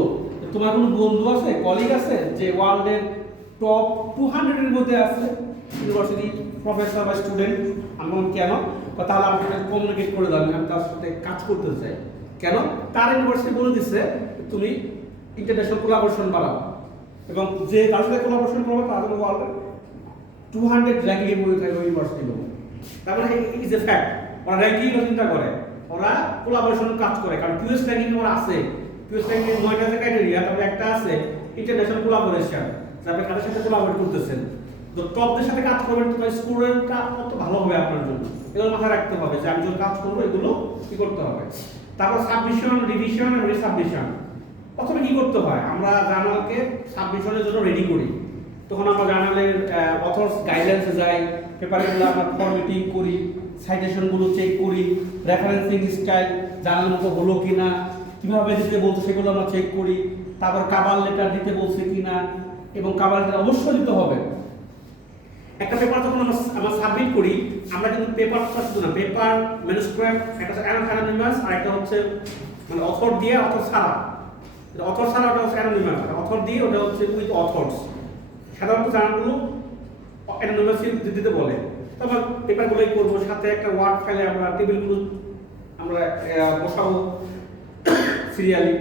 তোমার কোনো বন্ধু আছে, কলিগ আছে যে ওয়ার্ল্ডের টপ 200 এর মধ্যে আছে ইউনিভার্সিটি প্রফেসর বা স্টুডেন্ট? আমি বললাম কেন? তাহলে আমাকে কমিউনিকেট করে দাও, আমি তার সাথে কাজ করতে চাই। কেন? তার ইউনিভার্সিটি বলে দিচ্ছে তুমি ইন্টারন্যাশনাল কোলাবোরেশন বাড়াও, এবং যে তার সাথে কোলাবোরেশন করবে তাদের ওয়ার্ল্ডের 200 র্যাঙ্কিং এর মধ্যে থাকবে ইউনিভার্সিটি গুলো। তার মানে ইজ এ ফ্যাক্ট, ওরা র্যাঙ্কিং চিন্তা করে, ওরা কোলাবোরেশন কাজ করে, কারণ কিউএস র্যাঙ্কিং ওরা আছে। কিউএস র্যাঙ্কিং 9টা ক্রাইটেরিয়া, তবে একটা আছে ইন্টারন্যাশনাল কোলাবোরেশন, যে আপনি কাদের সাথে কোলাবোরেট করতেছেন। তো টপদের সাথে কাজ করবেন, তো স্টুডেন্টটা কত ভালো হবে আপনার জন্য, এগুলো মাথায় রাখতে হবে যে আমি যখন কাজ করবো এগুলো কি করতে হবে। তারপর সাবমিশন, রিভিশন আর রিসাবমিশন। প্রথমে কি করতে হয়, আমরা জার্নালকে সাবমিশনের জন্য রেডি করি, তখন আমরা জার্নালের অথর্স গাইডলাইন্সে যাই, পেপারগুলো আমরা ফরম্যাটিং করি, সাইটেশনগুলো চেক করি, রেফারেন্সিং স্টাইল জার্নাল মতো হলো কিনা, কীভাবে দিতে বলছে সেগুলো আমরা চেক করি, তারপর কাভার লেটার দিতে বলছে কিনা, এবং কাভার লেটার অবশ্যই দিতে হবে। একটা পেপার যখন আমরা সাবমিট করি, আমরা কিন্তু পেপারটা শুধু না, পেপার ম্যানুস্ক্রিপ্ট, একটা অ্যানোনিমাস, আর একটা হচ্ছে মানে অথর দিয়ে অথর ছাড়া। অথর ছাড়া ওটা হচ্ছে অ্যানোনিমাস, অথর দিয়ে ওটা হচ্ছে উইথ অথর্স। সাধারণত জার্নালগুলো অ্যানোনিমাস দিতে বলে। তারপর পেপারগুলোই করবো, সাথে একটা ওয়ার্ড ফাইলে আমরা টেবিলগুলো আমরা বসাবো সিরিয়ালি।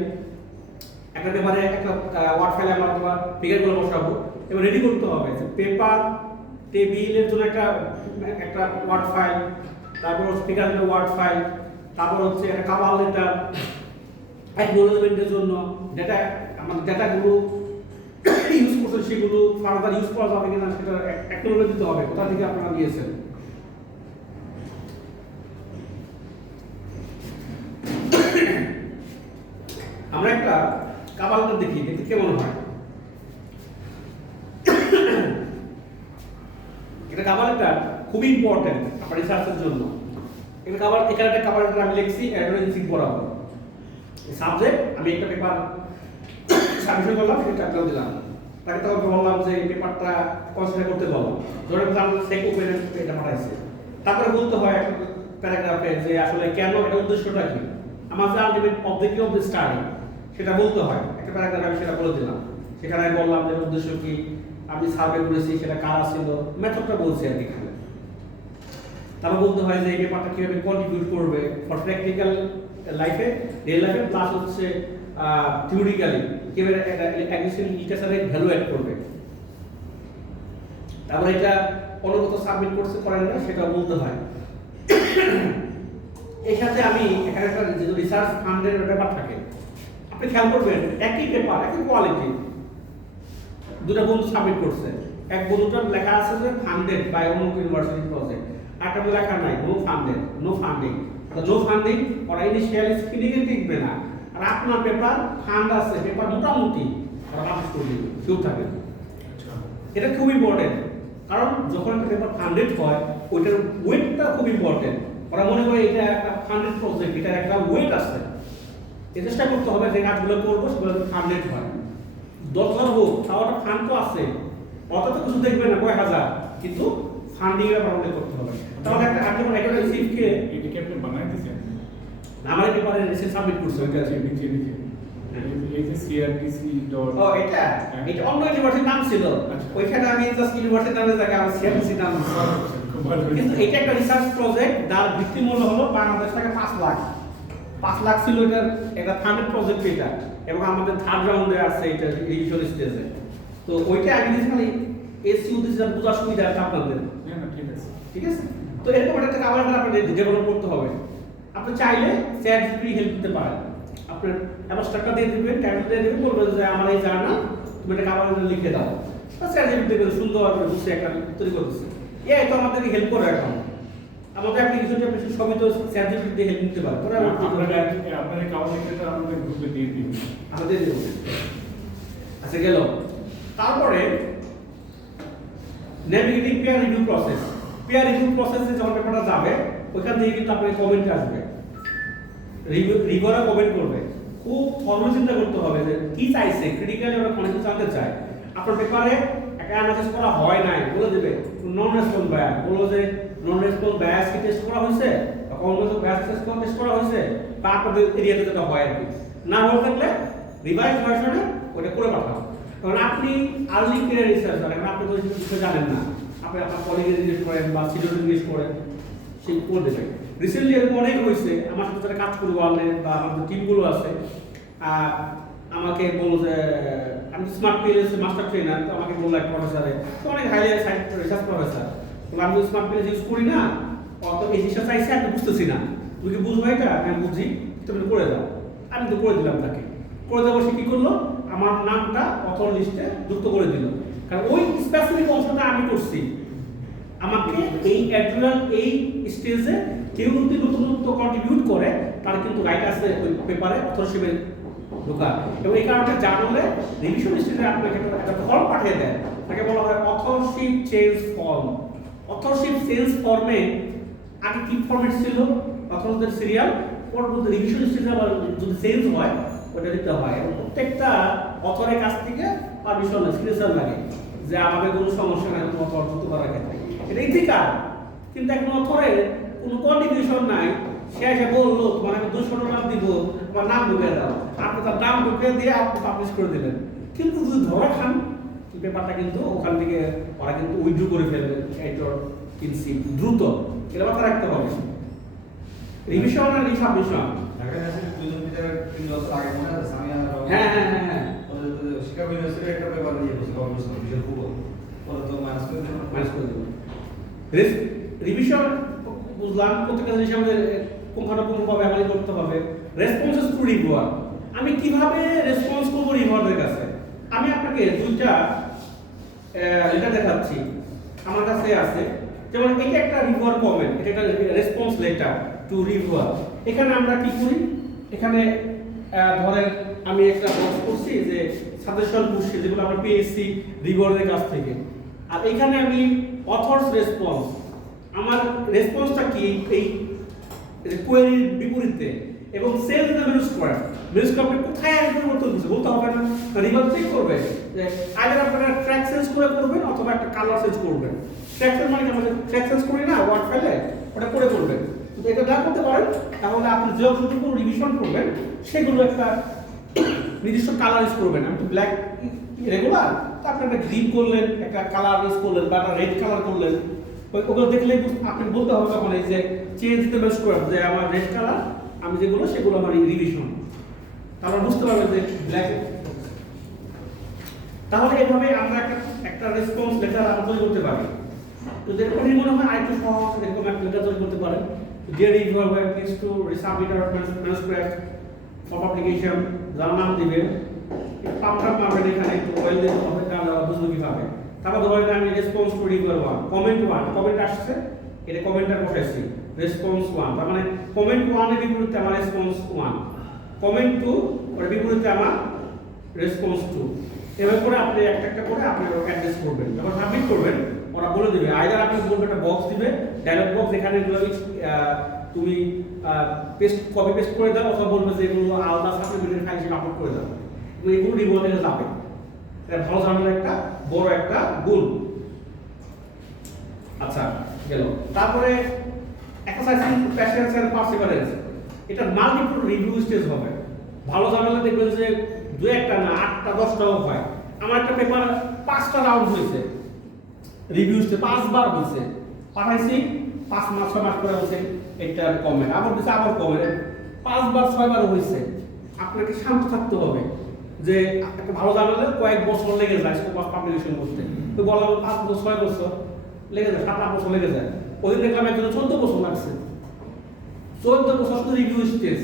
একটা পেপারে একটা ওয়ার্ড ফাইলে আমরা তোমার ফিগারগুলো বসাবো, এবং রেডি করতে হবে যে পেপার টেবিলের জন্য একটা ওয়ার্ড ফাইল, তারপর ফিগারের ওয়ার্ড ফাইল, তারপর হচ্ছে একটা কাভার লেটার, অ্যাকনোলেজমেন্টের জন্য ডেটা, আমাদের ডেটাগুলো ইউজ করছেন সেগুলো ফার্দার ইউজ করা যাবে কিনা সেটা অ্যাকনোলেজ দিতে হবে, কোথা থেকে আপনারা নিয়েছেন। আমরা একটা কাভার লেটার দেখি, দেখতে কেমন হয়। এটা কাভার লেটার খুবই ইম্পর্টেন্ট আপনার রিসার্চের জন্য। এটা কাভার, এখানে একটা কাভার লেটার আমি লিখছি অ্যাডভার্টাইজিং পড়াবো। সাবজেক্ট আমি একটা পেপার সাবমিশন করলাম, এটা টাইটেল দিলাম, তাকে তখন বললাম যে এই পেপারটা কনসিডার করতে বললাম, ধরে আমরা সেক ওপেন এটা পাঠাইছে। তারপরে বলতে হয় একটা প্যারাগ্রাফে যে আসলে কেন, এটা উদ্দেশ্যটা কি, আমার যে ultimate objective of the study সেটা বলতে হয়। একটা প্যারাগ্রাফে আমি সেটা বলে দিলাম, সেখানে আমি বললাম যে উদ্দেশ্য কি, আমি সার্ভে করেছি, সেটা কারা ছিল, মেথডটা বলছি আর কি। তারপর বলতে হয় যে এই পেপারটা কিভাবে কন্ট্রিবিউট করবে ফর প্র্যাকটিক্যাল লাইফে, রিয়েল লাইফে, প্লাস হচ্ছে থিওরিক্যালি কিভাবে অ্যাগ্রেসিভ লিটারেচারে ভ্যালু অ্যাড করবে। তারপর এটা অনুগত সাবমিট করছে করেন না সেটা বলতে হয়। এর সাথে আমি এখানে একটা যে রিসার্চ ফান্ডের ব্যাপার থাকে, আপনি খেয়াল করবেন একই পেপার একই কোয়ালিটি দুটো বন্ধু সাবমিট করছে, এক বন্ধুটার লেখা আছে যে ফান্ডেড বাই অমুক ইউনিভার্সিটি প্রজেক্ট, একটা লেখা নাই no funded, no funding. No funding ওরা ইনিশিয়াল স্ক্রিনিংয়ে টিকবে না, আর আপনার পেপার ফান্ড আছে, পেপার মোটামুটি ওরা পাবলিশ করে দিবে, কেউ থাকবে। এটা খুব ইম্পর্টেন্ট, কারণ যখন একটা পেপার ফান্ডেড হয় ওইটার ওয়েটটা খুব ইম্পর্টেন্ট। ওরা মনে করে এটা একটা ফান্ডেড প্রজেক্ট, এটার একটা ওয়েট আছে, চেষ্টা করতে হবে যে কাজগুলো করবো সেগুলো ফান্ডেড হয়। 10,000 হোক, তাও একটা ফান্ড তো আছে, অত তো কিছু দেখবে না কয়েক হাজার, কিন্তু ফান্ডিং এর ব্যাপারে করতে হবে। তাহলে একটা আপনি একটা রিসিপ্টকে এটাকে আপনি বানাই দিয়েছেন, আমার পেপারে রিসিপ্ট সাবমিট করছে ওইটা আছে নিচে এই যে সিআরটিসি ডট, ও এটা অন্য ইউনিভার্সিটির নাম ছিল, ওইখানে আমি জাস্ট ইউনিভার্সিটির নামে জায়গা আমার সিআরটিসি নাম দিছি। কিন্তু এটা একটা রিসার্চ প্রজেক্ট, যার ভিত্তি মূল্য হলো বাংলাদেশ টাকা 5 লাখ। 5 লাখ ছিল এটার একটা ফান্ডেড প্রজেক্ট এটা, এবং আমাদের থার্ড রাউন্ডে আছে এটা ইনিশিয়াল স্টেজে। তো ওইটা আমি খালি এসইউ দিতে বোঝার সুবিধা আছে আপনাদের। না ঠিক আছে, ঠিক আছে। তো এরকম একটা কাভার লেটার আপনাদের ডেভেলপ করতে হবে। আপনি চাইলে চ্যাট জিপিটি হেল্প দিতে পারেন, আপনার অ্যাবস্ট্রাক্টটা দিয়ে দিবেন, টাইটেল দিয়ে দিবেন, বলবেন যে আমার এই জার্নাল তুমি একটা কাভার লেটার লিখে দাও, চ্যাট জিপিটি সুন্দর করে বুঝে একটা তৈরি করতেছে। এই তো আমাদেরকে হেল্প করে এখন। আমাদের অ্যাপ্লিকেশনটা বেশি সবই তো চ্যাটজিপিটি দিয়ে হেল্প নিতে পারে আপনার এই কাউন্সিলটা আমাদের গ্রুপে দিয়ে দিবেন। আমাদের আচ্ছা গেল। তারপরে navigating pair review process. Pair review প্রসেসে যখন পেপারটা যাবে ওইখান থেকে কিন্তু আপনার কমেন্ট আসবে, রিভিউরা কমেন্ট করবে। খুব থরো চিন্তা করতে হবে যে কি চাইছে, ক্রিটিক্যালি ওরা অনেক কিছু জানতে চায়। আপনার পেপারে একটা অ্যানালাইসিস করা হয় নাই বলে দেবে নন রেসপন্স বায়াস, বলবো যে নন রেসপন্স বায়াস কি টেস্ট করা হয়েছে, বা কনভার্স বায়াস টেস্ট করা হয়েছে, বা আপনাদের এরিয়াতে যেটা হয় আর কি। না হয়ে থাকলে রিভাইজ ভার্সনে ওটা করে পাঠাও। কারণ আপনি আর্লি কেরিয়ার রিসার্চার, এখন আপনি তো কিছু জানেন না, আপনি আপনার কলিগের জিজ্ঞেস করেন বা সিনিয়র জিজ্ঞেস করেন, সেই করে দেবে। রিসেন্টলি এরকম অনেক হয়েছে, আমার সাথে যারা কাজ করি ওয়ার্ল্ডে বা আমাদের টিমগুলো আছে, আমাকে বললো যে আমি স্মার্ট পিএলএস মাস্টার ট্রেনার, তো আমাকে বললো এক প্রফেসরে, তো অনেক হাইলি রিসার্চ প্রফেসর, বলে আমি স্মার্ট পিএলএস ইউজ করি না, অত এই জিনিসটা চাইছে আমি বুঝতেছি না, তুমি কি বুঝবো এটা? আমি বুঝি, তুমি করে দাও। আমি তো করে দিলাম তাকে, করে দেবো। সে কি করলো, আমার নামটা অথর লিস্টে যুক্ত করে দিল, কারণ ওই স্পেসিফিক অংশটা আমি করছি। আমাকে এই অ্যাড্রিনাল এই স্টেজে কেউ যদি নতুনত্ব কন্ট্রিবিউট করে তার কিন্তু রাইট আছে ওই পেপারে অথরশিপে ঢোকা। এবং এই কারণে জানলে রিভিশন স্টেজে আপনাকে একটা ফর্ম পাঠিয়ে দেয়, তাকে বলা হয় authorship change form. Authorship change ফর্মে আগে কি ফর্মেট ছিল, অথরদের সিরিয়াল, পরবর্তী রিভিশন স্টেজে আবার যদি চেঞ্জ হয় ওটা দিতে হয়। এবং প্রত্যেকটা অথরের কাছ থেকে পারমিশন সিগনেচার লাগে যে আমাদের কোনো সমস্যা নাই অথর যুক্ত করার ক্ষেত্রে, এটা ইথিক্যাল। কিন্তু এখন অথরের কোনো কন্ট্রিবিউশন নাই, সে এসে বললো তোমার আমি 200 ডলার দিব, তোমার নাম ঢুকে দাও, আপনি তার নাম ঢুকে দিয়ে আপনি পাবলিশ করে দিলেন। কিন্তু যদি ধরা খান পেপারটা কিন্তু ওখান থেকে ওরা কিন্তু উইথড্র করে ফেলবে এডিটর ইনসিপ দ্রুত, এটা মাথায় রাখতে হবে। রিভিশন আর রিসাবমিশন, ঢাকা ইউনিভার্সিটির দুজন টিচার 3 বছর আগে মনে আছে আমি আর হ্যাঁ হ্যাঁ হ্যাঁ হ্যাঁ শিকাগো ইউনিভার্সিটির একটা পেপার দিয়ে বসে কমিশন বিশাল খুব পরে তো মাইনাস করে দিল। মাইনাস করে দেবো। রিভিশন বুঝলাম, প্রত্যেকটা জিনিস আমাদের পুঙ্খানুপুঙ্খভাবে অ্যাপ্লাই করতে হবে। রেসপন্সেস টু রিভিউয়ার, আমি কিভাবে রেসপন্স করবো রিভিউয়ারদের কাছে। আমি আপনাকে দুইটা এটা দেখাচ্ছি, আমার কাছে আছে। যেমন এটা একটা রিভিউয়ার কমেন্ট, এটা একটা রেসপন্স লেটার টু রিভিউয়ার। এখানে আমরা কি করি, এখানে ধরেন আমি একটা বক্স করছি যে সাজেশন করছি যেগুলো আমরা পেয়েছি রিভিউয়ারদের কাছ থেকে, আর এখানে আমি অথরস রেসপন্স, আমার রেসপন্সটা কি এই কোয়েরির বিপরীতে, এবং সেল দ্য ম্যানুস্ক্রিপ্ট, ম্যানুস্ক্রিপ্টে কোথায় আমি পরিবর্তন করছি বলতে হবে না, রিভার চেক করবে যে আইদার আপনারা ট্র্যাক চেঞ্জ করে করবেন অথবা একটা কালার চেঞ্জ করবেন। ট্র্যাক চেঞ্জ মানে আমরা ট্র্যাক চেঞ্জ করি না ওয়ার্ড ফাইলে, ওটা করে করবেন। যদি এটা না করতে পারেন তাহলে আপনি যে অংশটুকু রিভিশন করবেন সেগুলো একটা নির্দিষ্ট কালার ইউজ করবেন। আমি তো ব্ল্যাক রেগুলার, তো আপনি একটা গ্রিন করলেন, একটা কালার ইউজ করলেন, বা একটা রেড কালার করলেন, ওগুলো দেখলেই আপনি বলতে হবে তখন এই যে চেঞ্জ দ্য ম্যানুস্ক্রিপ্ট, যে আমার রেড কালার আমি যেগুলো সেগুলো আমার রিভিশন, তারপর বুঝতে পারবেন যে ব্ল্যাক। তাহলে এভাবে আমরা একটা রেসপন্স লেটার আমরা তৈরি করতে পারি। যদি এরকম মনে হয় আরেকটু সহজ এরকম একটা লেটার তৈরি করতে পারেন, dear reviewer we please to resubmit our manuscript for publication, যার নাম দিবেন পাবলিক মারবেন, এখানে একটু ওয়েল দিতে হবে, কারণ বুঝবো কিভাবে। তারপর ধরেন আমি response to reviewer 1, comment 1, comment আসছে, এটা কমেন্টটা বসাইছি রেসপন্স 1, তার মানে কমেন্ট 1 এর বিপরীতে আমার রেসপন্স 1, কমেন্ট 2 এর বিপরীতে আমার রেসপন্স 2। এভাবে করে আপনি একটা করে আপনি অ্যাড্রেস করবেন, যখন সাবমিট করবেন ওরা বলে দেবে, আইদার আপনি বলবেন একটা বক্স দিবে, ডায়লগ বক্স, এখানে তুমি পেস্ট কপি পেস্ট করে দাও, অথবা বলবে যে এগুলো আলাদা সার্টিফিকেটের ফাইল হিসেবে আপলোড করে দাও, এগুলো রিভিউয়ারে যাবে। এটা ভালো জানার একটা বড় একটা গুণ। আচ্ছা গেল। তারপরে এক্সারসাইজিং প্যাশেন্স এন্ড পারসিভারেন্স, এটা মাল্টিপল রিভিউ স্টেজ হবে। ভালো জানালে দেখবেন যে 2-1টা না 8টা 10টাও হয়। আমার একটা পেপার 5টা রাউন্ড হয়েছে, রিভিউ স্টেজ 5 বার হয়েছে, পাঠাইছি 5 মাস 6 মাস করে হচ্ছে একটা কমেন্ট, আবার দিছে আবার কমেন্ট, 5 বার 6 বার হয়েছে। আপনাকে শান্ত থাকতে হবে যে একটা ভালো জানালে কয়েক বছর লেগে যায় স্কোপ অফ পাবলিকেশন করতে, তো বলা 5 বছর 6 বছর লেগে যায়, 7-8 বছর লেগে যায়। ওই দেখলাম একজন 14 বছর লাগছে, 14 বছর শুধু রিভিউ স্টেজ।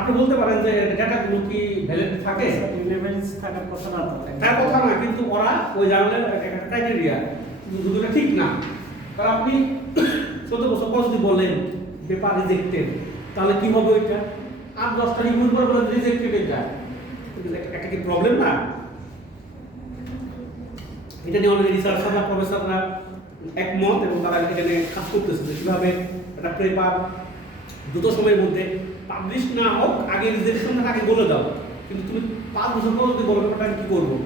আপনি বলতে পারেন যে ডেটাগুলো কি ভ্যালিড থাকে, রিলেভেন্স থাকার কথা না, তার কথা না, কিন্তু ওরা ওই জানালেন একটা ক্রাইটেরিয়া, যদি এটা ঠিক না, কারণ আপনি 14 বছর পর যদি বলেন পেপার রিজেক্টেড, তাহলে কি হবে ওইটা? 8-10টা রিভিউ করে বলেন রিজেক্টেড, এটা একটা কি প্রবলেম না? এটা নিয়ে অনেক রিসার্চাররা প্রফেসররা একমত এবং তারা এখানে কাজ করতেছে যে কীভাবে একটা পেপার দ্রুত সময়ের মধ্যে পাবলিশ না হোক, আগে রিজেকশনটা আগে বলে দাও, কিন্তু তুমি 5 বছর পর যদি বলো পেপারটা আমি কী করবো?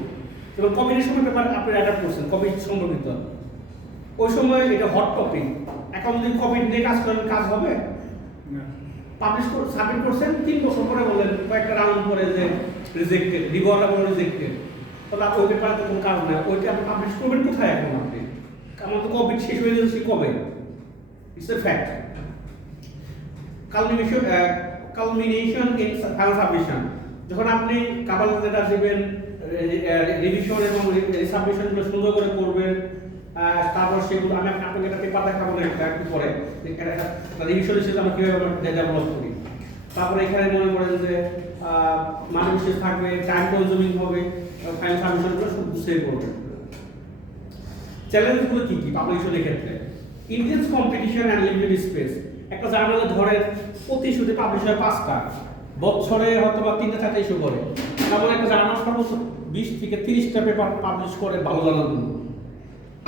এবং কোভিডের সময় পেপার আপনি অ্যাডাপ্ট করছেন, কোভিড সম্পর্কিত ওই সময় এটা হট টপিক। এখন যদি কোভিড নিয়ে কাজ করেন, কাজ হবে? পাবলিশ করে সাবমিট করছেন, 3 বছর পরে বলেন কয়েকটা রাউন্ড পরে যে রিজেক্টেড, রিভিউয়াররা বলে রিজেক্টেড, তাহলে ওই পেপারে তো কোনো কাজ নাই। ওইটা আপনি পাবলিশ করবেন কোথায় এখন? আপনি আমার তো কোভিড শেষ হয়ে যাচ্ছে কবে? It's a fact. Culmination in final submission, যখন আপনি কাবাল লেটার দেবেন, রিভিশন এবং সাবমিশনগুলো সুন্দর করে করবেন, তারপর সেগুলো আমি আপনাকে একটা পেপার দেখাবো না একটু পরে, রিভিশন হিসেবে আমরা কীভাবে ডেভেলপ করি। তারপরে এখানে মনে করেন যে মানে বিশেষ থাকবে, টাইম কনজিউমিং হবে, ফাইনাল সাবমিশনগুলো সব গুছিয়ে করবেন। চ্যালেঞ্জগুলো কী কী পাবলিশনের ক্ষেত্রে? Intense competition and limited space. একটা জার্নালে ধরেন প্রতি ইস্যুতে পাবলিশ হয় 5টা, বছরে হয়তো বা 3-4টা ইস্যু করে, তারপরে একটা জার্নাল সর্বোচ্চ 20 থেকে 30টা পেপার পাবলিশ করে ভালো জার্নালগুলো।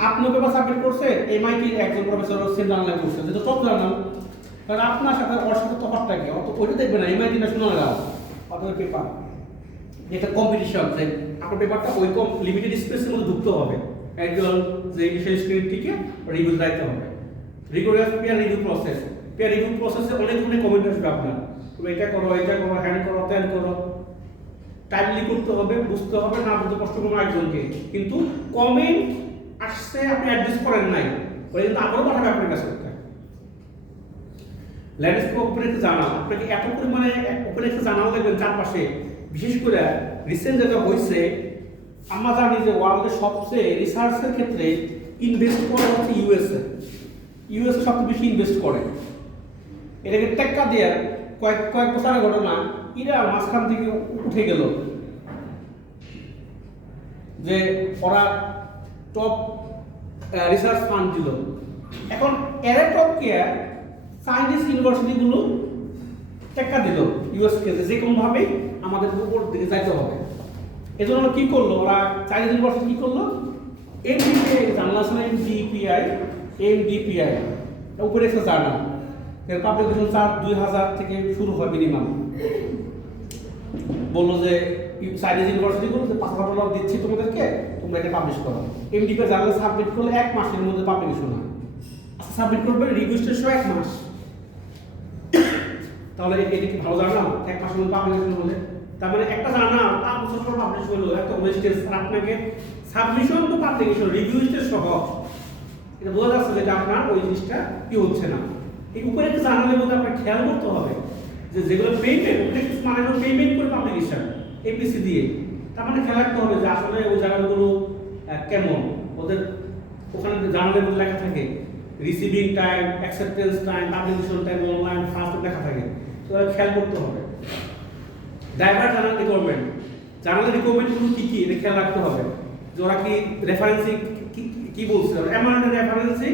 আপনিও পেপার সাবমিট করছে, এমআইটির একজন প্রফেসর সেম জার্নালে করছে, যেটা টপ জার্নাল, কারণ আপনার সাথে ওর সাথে তফাৎটা কি? অত ওইটা দেখবে না, এমআইটি ন্যাশনাল আপনার পেপার। এটা কম্পিটিশন, যে আপনার পেপারটা ওই লিমিটেড স্পেসের মধ্যে ঢুকতে হবে, একজন যে ইনিশিয়াল স্ক্রিপ্টটিকে রিভিউ দিতে হবে। Rigorous peer review process, peer review প্রসেসে অনেক ধরনের কমেন্ট আসবে আপনার, তুমি এটা করো, হ্যান্ড করো, ত্যান করো, টাইমলি করতে হবে, বুঝতে হবে, না বুঝতে কষ্ট করবো একজনকে, কিন্তু কমেন্ট আসছে আপনি অ্যাডজাস্ট করেন নাই, ওই কিন্তু আবারও পাঠাবে আপনার কাছে। ল্যান্ডস্কেপ ওপেন একটা জানাল, আপনাকে এত পরিমাণে ওপেন একটা জানাল দেখবেন চারপাশে, বিশেষ করে রিসেন্ট যেটা হয়েছে, আমরা জানি যে ওয়ার্ল্ডের সবচেয়ে রিসার্চের ক্ষেত্রে ইনভেস্ট করে হচ্ছে ইউএসএ সবচেয়ে বেশি ইনভেস্ট করে। এটাকে টেক্কা দিয়ে কয়েক বছরের ঘটনা, ইরান মাঝখান থেকে উঠে গেল, যে ওরা টপ রিসার্চ ফান্ড দিল। এখন এরা টপ কেয়ার চাইনিজ ইউনিভার্সিটিগুলো টেক্কা দিল ইউএসকে, যে কোনোভাবেই আমাদের উপর দিকে যাইতে হবে। এজন্য ওরা কী করলো, ওরা চাইনিজ ইউনিভার্সিটি কী করলো, এমডিপিআই জার্নাল আছে না, এমডিপিআই উপরে একটা জার্নাল, এর পাবলিকেশন চার্জ 2000 থেকে শুরু হয় মিনিমাম। বললো যে চাইনিজ ইউনিভার্সিটিগুলো যে $5,000 দিচ্ছি তোমাদেরকে, তোমরা এটা পাবলিশ করো। এমডিপিআই জার্নাল সাবমিট করলে 1 মাসের মধ্যে পাবলিকেশন হয়। আচ্ছা, সাবমিট করবে, রিভিউ স্টেজ 1 মাস, তাহলে এটা কি ভালো জার্নাল? 1 মাসের মধ্যে পাবলিকেশন হলে তার মানে একটা জার্নাল 5 বছর পর পাবলিশ হলো, একটা ওয়েস্টেজ। আপনাকে সাবমিশন তো পাবলিকেশন, রিভিউ স্টেজ সহজ, এটা বোঝা যাচ্ছে যে আপনার ওই জিনিসটা কি হচ্ছে না। এই উপরে একটা জার্নালের মধ্যে আপনার খেয়াল করতে হবে যে যেগুলো পেমেন্ট, মানে পেমেন্ট করে পাবলিকেশন এপিসি দিয়ে, তার মানে খেয়াল রাখতে হবে যে আসলে ওই জায়গাগুলো কেমন, ওদের ওখানে জার্নালের মধ্যে লেখা থাকে receiving time, acceptance time, publication time, online first লেখা থাকে, তো খেয়াল করতে হবে। ড্রাইভার জার্নাল রিকোয়ারমেন্ট, জার্নালের রিকোয়ারমেন্টগুলো কী কী এটা খেয়াল রাখতে হবে, যে ওরা কি রেফারেন্সিং কি বলছে, এমআরএন রেফারেন্সিং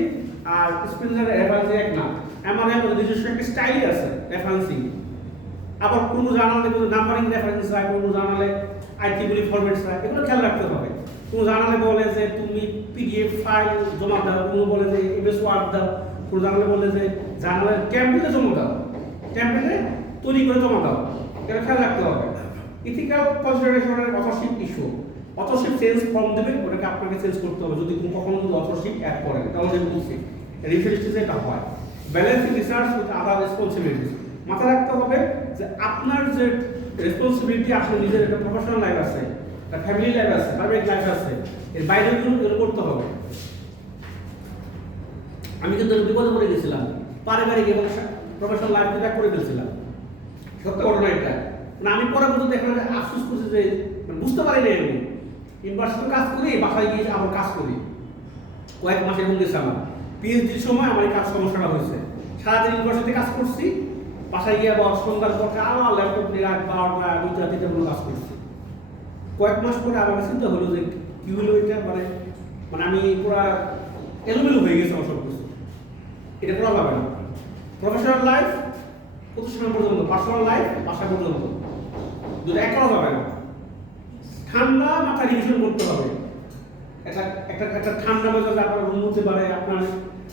আর স্পেলিং রেফারেন্সিং এক না, এমআরএন নিজস্ব একটা স্টাইলই আছে রেফারেন্সিং। আবার কোনো জার্নালে কোনো নাম্বারিং রেফারেন্স হয়, কোনো জার্নালে আইটিগুলি ফরম্যাটস হয়, এগুলো খেয়াল রাখতে হবে। কোনো জার্নালে বলে যে তুমি পিডিএফ ফাইল জমা দাও, কোনো বলে যে এমএস ওয়ার্ড দাও, কোনো জার্নালে বলে যে জার্নালের টেমপ্লেটে জমা দাও, টেমপ্লেটে তৈরি করে জমা দাও, এটা খেয়াল রাখতে হবে। ইথিক্যাল কনসিডারেশনের authorship issue, authorship change form দেবে, ওটাকে আপনাকে চেঞ্জ করতে হবে যদি কখনো অথরশিপ অ্যাড করেন, তাহলে বলছি রিসার্চ এটা হয়। Balancing research with other responsibilities, মাথায় রাখতে হবে যে আপনার যে রেসপন্সিবিলিটি, আপনার নিজের একটা প্রফেশনাল লাইফ আছে, একটা ফ্যামিলি লাইফ আছে, প্রাইভেট লাইফ আছে, এর বাইরে এগুলো করতে হবে। আমি কিন্তু বিপদে পড়ে গেছিলাম, পারিবারিক এবং প্রফেশনাল লাইফ যেটা করে ফেলছিলাম, সত্য ঘটনা এটা। মানে আমি পরে পর্যন্ত এখানে আফসোস করছি যে বুঝতে পারি না, আমি ইউনিভার্সিটিতে কাজ করি, বাসায় গিয়ে আবার কাজ করি, কয়েক মাস এরকম গেছে আমার। পিএইচডির সময় আমার এই কাজ সমস্যাটা হয়েছে, সারাদিন ইউনিভার্সিটিতে কাজ করছি, বাসায় গিয়ে আবার সন্ধ্যার পর আমার ল্যাপটপ নিয়ে 12টা 2টা 3টা কোনো কাজ করছি। কয়েক মাস পরে আমার চিন্তা হলো যে কী হলো এটা, মানে আমি পুরা এলোমেলো হয়ে গেছে আমার সব কিছু। এটা করা যাবে না। প্রফেশনাল লাইফ প্রতিষ্ঠান পর্যন্ত, পার্সোনাল লাইফ বাসা পর্যন্ত, দুটো এক করা যাবে না। ঠান্ডা মাথায় রিভিশন করতে হবে। একটা ঠান্ডা মেজাজে আপনার রুম হতে পারে, আপনার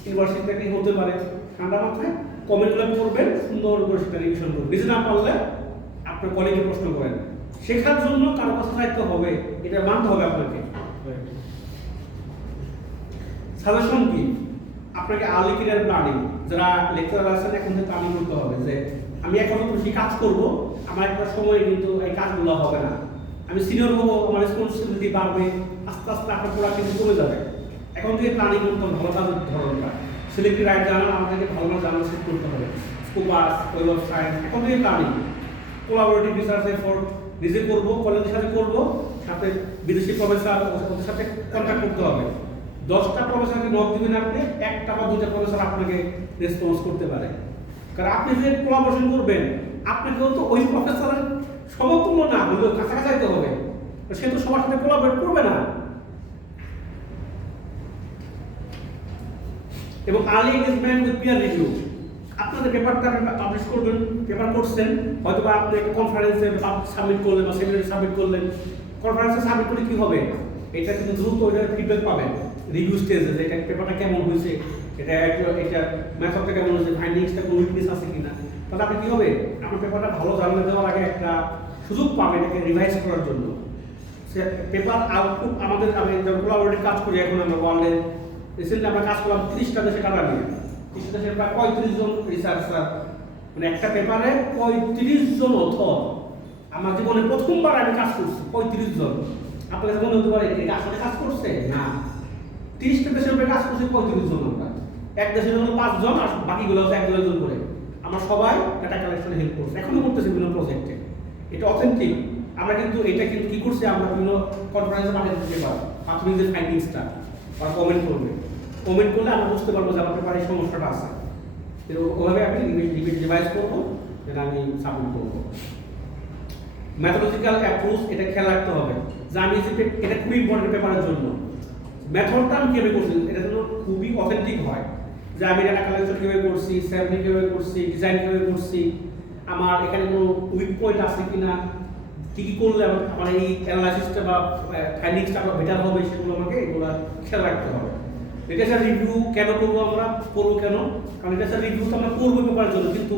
ইউনিভার্সিটি থেকে হতে পারে, ঠান্ডা মাথায় কমেন্টগুলো করবেন, সুন্দর করে সেটা রিভিশন করবেন। বুঝতে না পারলে আপনার কলিগে প্রশ্ন করেন। শেখার জন্য কারো কাছে চাইতে হবে, এটা মানতে হবে আপনাকে। সাজেশন কি? আপনাকে আর্লি ক্যারিয়ার প্ল্যানিং, যারা লেকচারার আছেন এখন থেকে প্ল্যানিং করতে হবে যে আমি এখন বেশি কাজ করব, আমার একটা সময় কিন্তু এই কাজগুলো হবে না, আমি সিনিয়র হব, আমার রেসপন্সিবিলিটি বাড়বে, আস্তে আস্তে আপনার প্রোডাক্টিভিটি কমে যাবে। এখন থেকে প্ল্যানিং করতে হবে ভালো কাজের ধরনটা। সিলেক্টিভ রাইট জার্নাল আমাদেরকে ভালো ভালো জার্নাল সেট করতে হবে, স্কোপাস, ওয়েব অফ সায়েন্স, এখন থেকে প্ল্যানিং। কোলাবোরেটিভ রিসার্চ এফোর্ট নিজে করবো, কলেজের সাথে করবো, সাথে বিদেশি প্রফেসর ওদের সাথে কন্ট্যাক্ট করতে হবে। 10টা প্রফেসরকে নক দিবেন আপনি, একটা বা দুইটা প্রফেসর আপনাকে রেসপন্স করতে পারে। কারণ আপনি যে কোলাবোরেশন করবেন, আপনাকেও তো ওই প্রফেসরের সমতুল্য না হলেও কাছাকাছি যেতে হবে, সে তো সবার সাথে কোলাবোরেট করবে না। এবং early engagement with peer review, আপনাদের পেপারটা পাবলিশ করবেন, পেপার করছেন, হয়তো বা আপনি একটা কনফারেন্সে সাবমিট করলেন বা সেমিনারে সাবমিট করলেন। কনফারেন্সে সাবমিট করলে কি হবে? এটা কিন্তু দ্রুত ওইটার ফিডব্যাক পাবেন রিভিউ স্টেজে, যে এটা পেপারটা কেমন হয়েছে, এটা মেথডটা কেমন হয়েছে, ফাইন্ডিংসটা কোনো উইকনেস আছে কিনা। তাহলে আপনি কি হবে, আপনার পেপারটা ভালো জার্নালে দেওয়ার আগে একটা সুযোগ পাবেন এটাকে রিভাইজ করার জন্য। সে পেপার আউটপুট আমাদের, আমি যেগুলো অলরেডি কাজ করি এখন আমরা ওয়ার্ল্ডে, রিসেন্টলি আমরা কাজ করলাম 30টা দেশে টাকা নিয়ে, 30টা দেশের প্রায় 35 জন রিসার্চার, মানে একটা পেপারে 35 জন অথর। আমার জীবনে প্রথমবার আমি কাজ করছি 35 জন। আপনার কাছে মনে হতে পারে এটা আসলে কাজ করছে না, 30টা দেশের উপরে কাজ করছি 35 জন। আমরা এক দেশের জন্য 5 জন, আর বাকিগুলো হচ্ছে 1 জন করে। আমরা সবাই ডাটা কালেকশনে হেল্প করছি, এখনো করতেছি বিভিন্ন প্রজেক্টে। এটা অথেন্টিক। আমরা কিন্তু এটা কিন্তু কি করছি, আমরা বিভিন্ন কনফারেন্সে পাঠিয়ে দিতে পারি প্রাথমিক যে ফাইন্ডিংসটা, আর কমেন্ট করবে, কমেন্ট করলে আমরা বুঝতে পারবো যে আমার পেপারে সমস্যাটা আছে। ওভাবে আমি রিভাইজ করবো, যেটা আমি সাবমিট করবো। ম্যাথোলজিক্যাল অ্যাপ্রোচ, এটা খেয়াল রাখতে হবে যে আমি যে এটা খুবই ইম্পর্টেন্ট পেপারের জন্য। মেথডটা আমি কীভাবে করছি, এটা যেন খুবই অথেন্টিক হয়, যে আমি ডাটা কালেকশন কীভাবে করছি, স্যাম্পলিং কীভাবে করছি, ডিজাইন কীভাবে করছি, আমার এখানে কোনো উইক পয়েন্ট আছে কিনা, কী কী করলে আমার এই অ্যানালাইসিসটা বা ফাইন্ডিংসটা আবার বেটার হবে, সেগুলো আমাকে এগুলো খেয়াল রাখতে হবে। লিটারেচার রিভিউ কেন করবো, আমরা করবো কেন? কারণ লিটারেচার রিভিউ তো আমরা করবো পেপারের জন্য, কিন্তু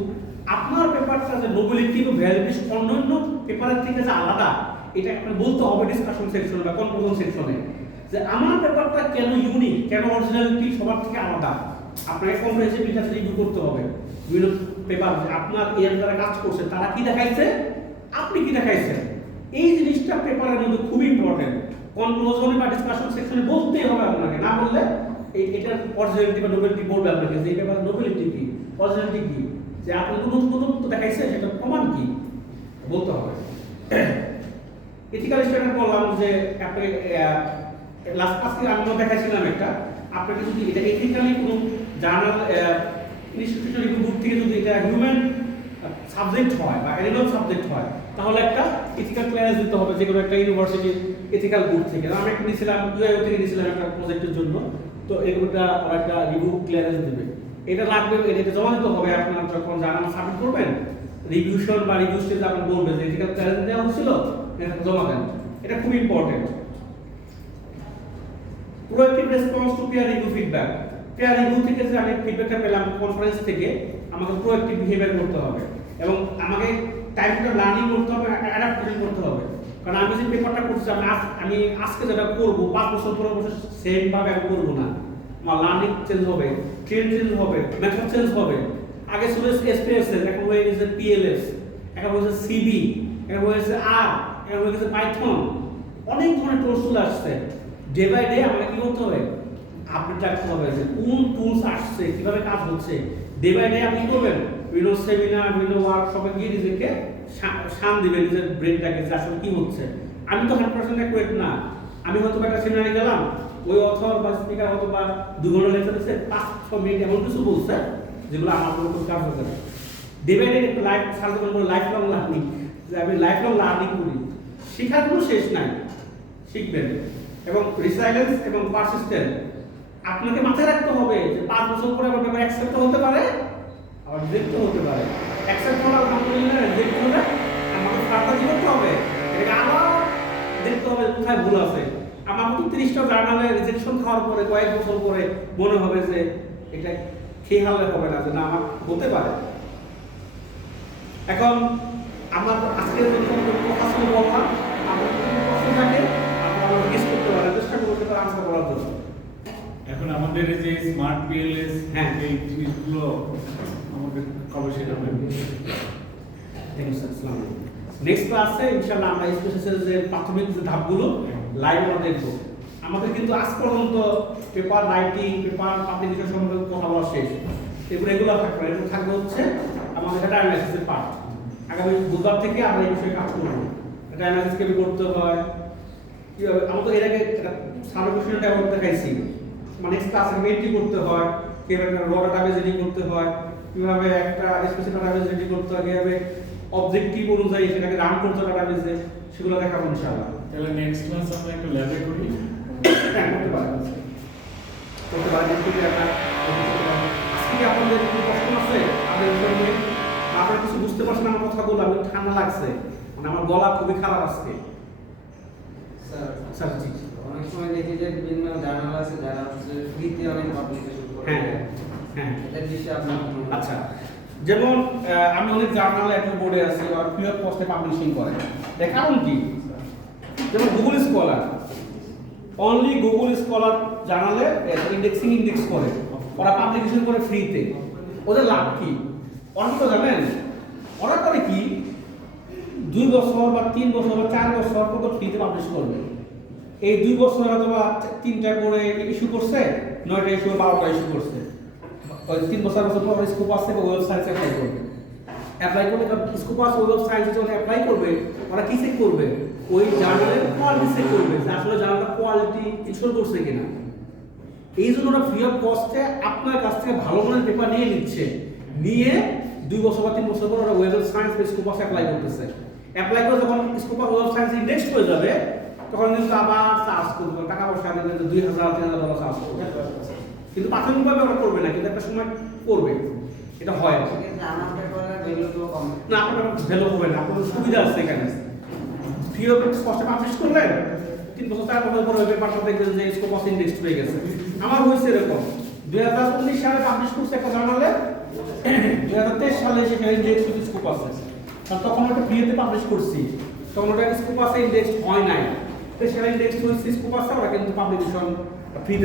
আপনার পেপারটা যে নোবেলিটি বা ভ্যালিডিটি অন্যান্য পেপারের থেকে যে আলাদা, এটা আপনি বলতে হবে ডিসকাশন সেকশনে বা কনক্লুশন সেকশনে, যে আমার পেপারটা কেন ইউনিক, কেন অরিজিনালিটি সবার থেকে আলাদা। আপনাকে কম্প্রিহেনসিভ লিটারেচার রিভিউ করতে হবে বিভিন্ন পেপার, যে আপনার এর যারা কাজ করছে তারা কি দেখাইছে, আপনি কি দেখাইছেন। এই জিনিসটা পেপারের মধ্যে খুব ইম্পর্টেন্ট। কনক্লুশনে বা ডিসকাশন সেকশনে বলতেই হবে আপনাকে, না বললে এটার অরিজিনালিটি বা নোবেলিটি বলবে আপনাকে, যে এই পেপারের নোবেলিটি কি, অরিজিনালিটি কি, যে আপনি তো নতুন দেখাইছে, সেটা প্রমাণ কি বলতে হবে। এথিক্যাল স্ট্যান্ডার্ড বললাম যে আপনি লাস্ট আজকে আমি দেখাইছিলাম একটা, আপনাকে যদি এটা এথিক্যালি কোনো জার্নাল ইনস্টিটিউশন রিভিউ বুক থেকে যদি এটা হিউম্যান সাবজেক্ট হয় বা অ্যানিমাল সাবজেক্ট হয়, তাহলে একটা এথিক্যাল ক্লিয়ারেন্স দিতে হবে যে কোনো একটা ইউনিভার্সিটি এথিক্যাল বুক থেকে। আমি একটা নিয়েছিলাম ইউআইও থেকে নিয়েছিলাম একটা প্রজেক্টের জন্য, তো এগুলোটা আমার একটা রিভিউ ক্লিয়ারেন্স দেবে, এটা লাগবে, এটা জমা দিতে হবে। আপনার যখন জার্নাল সাবমিট করবেন, রিভিউশন বা রিভিউ স্টেজ আপনি বলবেন যে এথিক্যাল ক্লিয়ারেন্স দেওয়া হচ্ছিল, এটা জমা দেন, এটা খুব important. Proactive response to peer review feedback, peer review থেকে যে আমি ফিডব্যাকটা পেলাম কনফারেন্স থেকে, আমাকে প্রোঅ্যাক্টিভ বিহেভিয়ার করতে হবে এবং আমাকে টাইমটা লার্নিং করতে হবে, অ্যাডাপ্টেশন করতে হবে। কারণ আমি যে পেপারটা করছি, আমি আজকে যেটা করবো 5 বছর পরে সেম ভাবে আমি করবো না। আমার লার্নিং চেঞ্জ হবে, ট্রেন্ড চেঞ্জ হবে, মেথড চেঞ্জ হবে। আগে ছিল এসপিএসএস, এখন হয়ে গেছে পিএলএস, এখন হয়েছে সিবি, এখন হয়েছে আর, এখন হয়ে গেছে পাইথন, অনেক ধরনের টুলস চলে আসছে। ডে বাই ডে আমাকে কি করতে হবে, আপডেট রাখতে হবে যে কোন টুলস আসছে, কিভাবে কাজ হচ্ছে। ডে বাই ডে আপনি করবেন বিভিন্ন সেমিনার, বিভিন্ন ওয়ার্কশপে গিয়ে নিজেকে শান দিবেন, নিজের ব্রেনটাকে যে আসলে কি হচ্ছে। আমি তো 100% অ্যাকুরেট না, আমি হয়তো একটা সেমিনারে গেলাম, ওই অথর বা স্পিকার হয়তো বা 2 ঘন্টা লেকচার দিচ্ছে, 5-6 মিনিট এমন কিছু বলছে যেগুলো আমার কোনো কাজ হচ্ছে না। Day by day life search করে লাইফ লং লার্নিং, যে আমি লাইফ লং লার্নিং করি, শেখার কোনো শেষ নাই, শিখবেন। এবং রিসাইলেন্স এবং পারসিস্টেন্স, আপনাকে মাথায় রাখতে হবে যে 5 বছর পরে আমার পেপার অ্যাকসেপ্ট হতে পারে, আবার রিজেক্ট হতে পারে। অ্যাকসেপ্ট হলে আলহামদুলিল্লাহ, রিজেক্ট হলে আমাকে ফার্দার কি করতে হবে, এটাকে আবার দেখতে হবে কোথায় ভুল আছে। আমার তো 30টা জার্নালে রিজেকশন খাওয়ার পরে কয়েক বছর পরে মনে হবে যে এটা খেয়াল হবে না, যে না আমার হতে পারে। এখন আমরা আজকে কথা শুনে বললাম, আমাদের যদি প্রশ্ন থাকে আপনারা জিজ্ঞেস করতে পারেন, চেষ্টা করতে পারেন আনসার করার জন্য। এখন আমাদের এই যে স্মার্ট পিএলএস, হ্যাঁ। এই জিনিসগুলো আমাদের কবে শেখাবেন? নেক্সট ক্লাসে ইনশাআল্লাহ আমরা স্পেশাল যে প্রাথমিক যে ধাপগুলো লাইভ আমরা দেখবো। আমাদের কিন্তু আজ পর্যন্ত পেপার রাইটিং, পেপার পাবলিকেশন সম্পর্কে কথা বলা শেষ। এরপর রেগুলার থাকবে, এরপর থাকবে হচ্ছে আমাদের ডাটা অ্যানালাইসিসের পার্ট। আগামী বুধবার থেকে আমরা এই বিষয়ে কাজ করবো। ডাটা অ্যানালাইসিস কিভাবে করতে হয়, কিভাবে আমাদের এর আগে সার্ভে কোশ্চেন ডেভেলপ দেখাইছি, মানে ক্লাসে এন্ট্রি করতে হয়, কিভাবে একটা র ডাটাবেজ রেডি করতে হয়, কিভাবে একটা স্পেসিফিক ডাটাবেজ রেডি করতে হয়, কিভাবে অবজেক্টিভ অনুযায়ী সেটাকে রান করতে হয় ডাটাবেজে, সেগুলো দেখাবো ইনশাআল্লাহ। তাহলে নেক্সট ক্লাস আমরা একটু ল্যাবে করি। হ্যাঁ, করতে পারেন, করতে পারেন। যদি আপনার আজকে আপনাদের কোনো প্রশ্ন আছে আমাদের বিষয় নিয়ে, আপনারা কিছু বুঝতে পারছেন আমার কথাগুলো? আমি ঠান্ডা লাগছে, মানে আমার গলা খুবই খারাপ আজকে। স্যার জি, অনেক সময় দেখি যে বিভিন্ন জার্নাল আছে যারা হচ্ছে ফ্রিতে অনেক পাবলিকেশন করে। হ্যাঁ হ্যাঁ, এটার বিষয়ে আপনার আচ্ছা। যেমন আমি অনেক জার্নালে একটা বোর্ডে আছি আর ফ্রি অফ কস্টে পাবলিশিং করে। এর কারণ কি? যেমন Google scholar, only Google scholar জার্নালে ইন্ডেক্স করে, ওরা পাবলিকেশন করে ফ্রিতে। ওদের লাভ কি? ওরা তো জানেন, ওরা করে কি 2 বছর বা 3 বছর বা 4 বছর পর ফ্রিতে পাবলিশ করবে। এই 2 বছর অথবা 3টা করে ইস্যু করছে, 9টা ইস্যু 12টা ইস্যু করছে। ওই 3 বছর পর স্কোপ আছে বা ওয়েব সায়েন্সে অ্যাপ্লাই করবে। অ্যাপ্লাই করলে স্কোপ আছে ওয়েব সায়েন্সে যখন অ্যাপ্লাই করবে, ওরা কি চেক করবে? ওই জার্নালের কোয়ালিটি চেক করবে, যে আসলে জার্নালটা কোয়ালিটি ইনশোর করছে কিনা। এই জন্য ওরা ফ্রি অফ কস্টে আপনার কাছ থেকে ভালো মানের পেপার নিয়ে নিচ্ছে, নিয়ে 2 বছর বা 3 বছর পর ওরা ওয়েব সায়েন্স বা স্কোপ আছে অ্যাপ্লাই করতেছে। অ্যাপ্লাই করে যখন scope of web science index হয়ে যাবে, তখন কিন্তু আবার চার্জ করবে, টাকা পয়সা দিলে $2,000-3,000 চার্জ করবে। কিন্তু প্রাথমিকভাবে ওরা করবে না, কিন্তু একটা সময় করবে। এটা হয় সেক্ষেত্রে আমার পেপারের ভ্যালু তো কম। না, আপনার ভ্যালু হবে না, আপনার সুবিধা আছে এখানে। ফ্রি অফ কস্টে পাবলিশ করলেন, 3 বছর 4 বছর পরে ওই পেপারটা দেখবেন যে স্কোপ অফ ইন্ডেক্স হয়ে গেছে। আমার হয়েছে এরকম, 2019 সালে পাবলিশ করছে একটা জার্নালে, 2023 সালে সেখানে ইন্ডেক্স হচ্ছে স্কোপ আছে। কারণ তখন ওটা ফ্রিতে পাবলিশ করছি, তখন ওটা স্কোপ আছে ইন্ডেক্স হয় নাই, তো সেখানে ইন্ডেক্স হচ্ছে স্কোপ আছে, ওরা কিন্তু পাবলিকেশন ফ্রি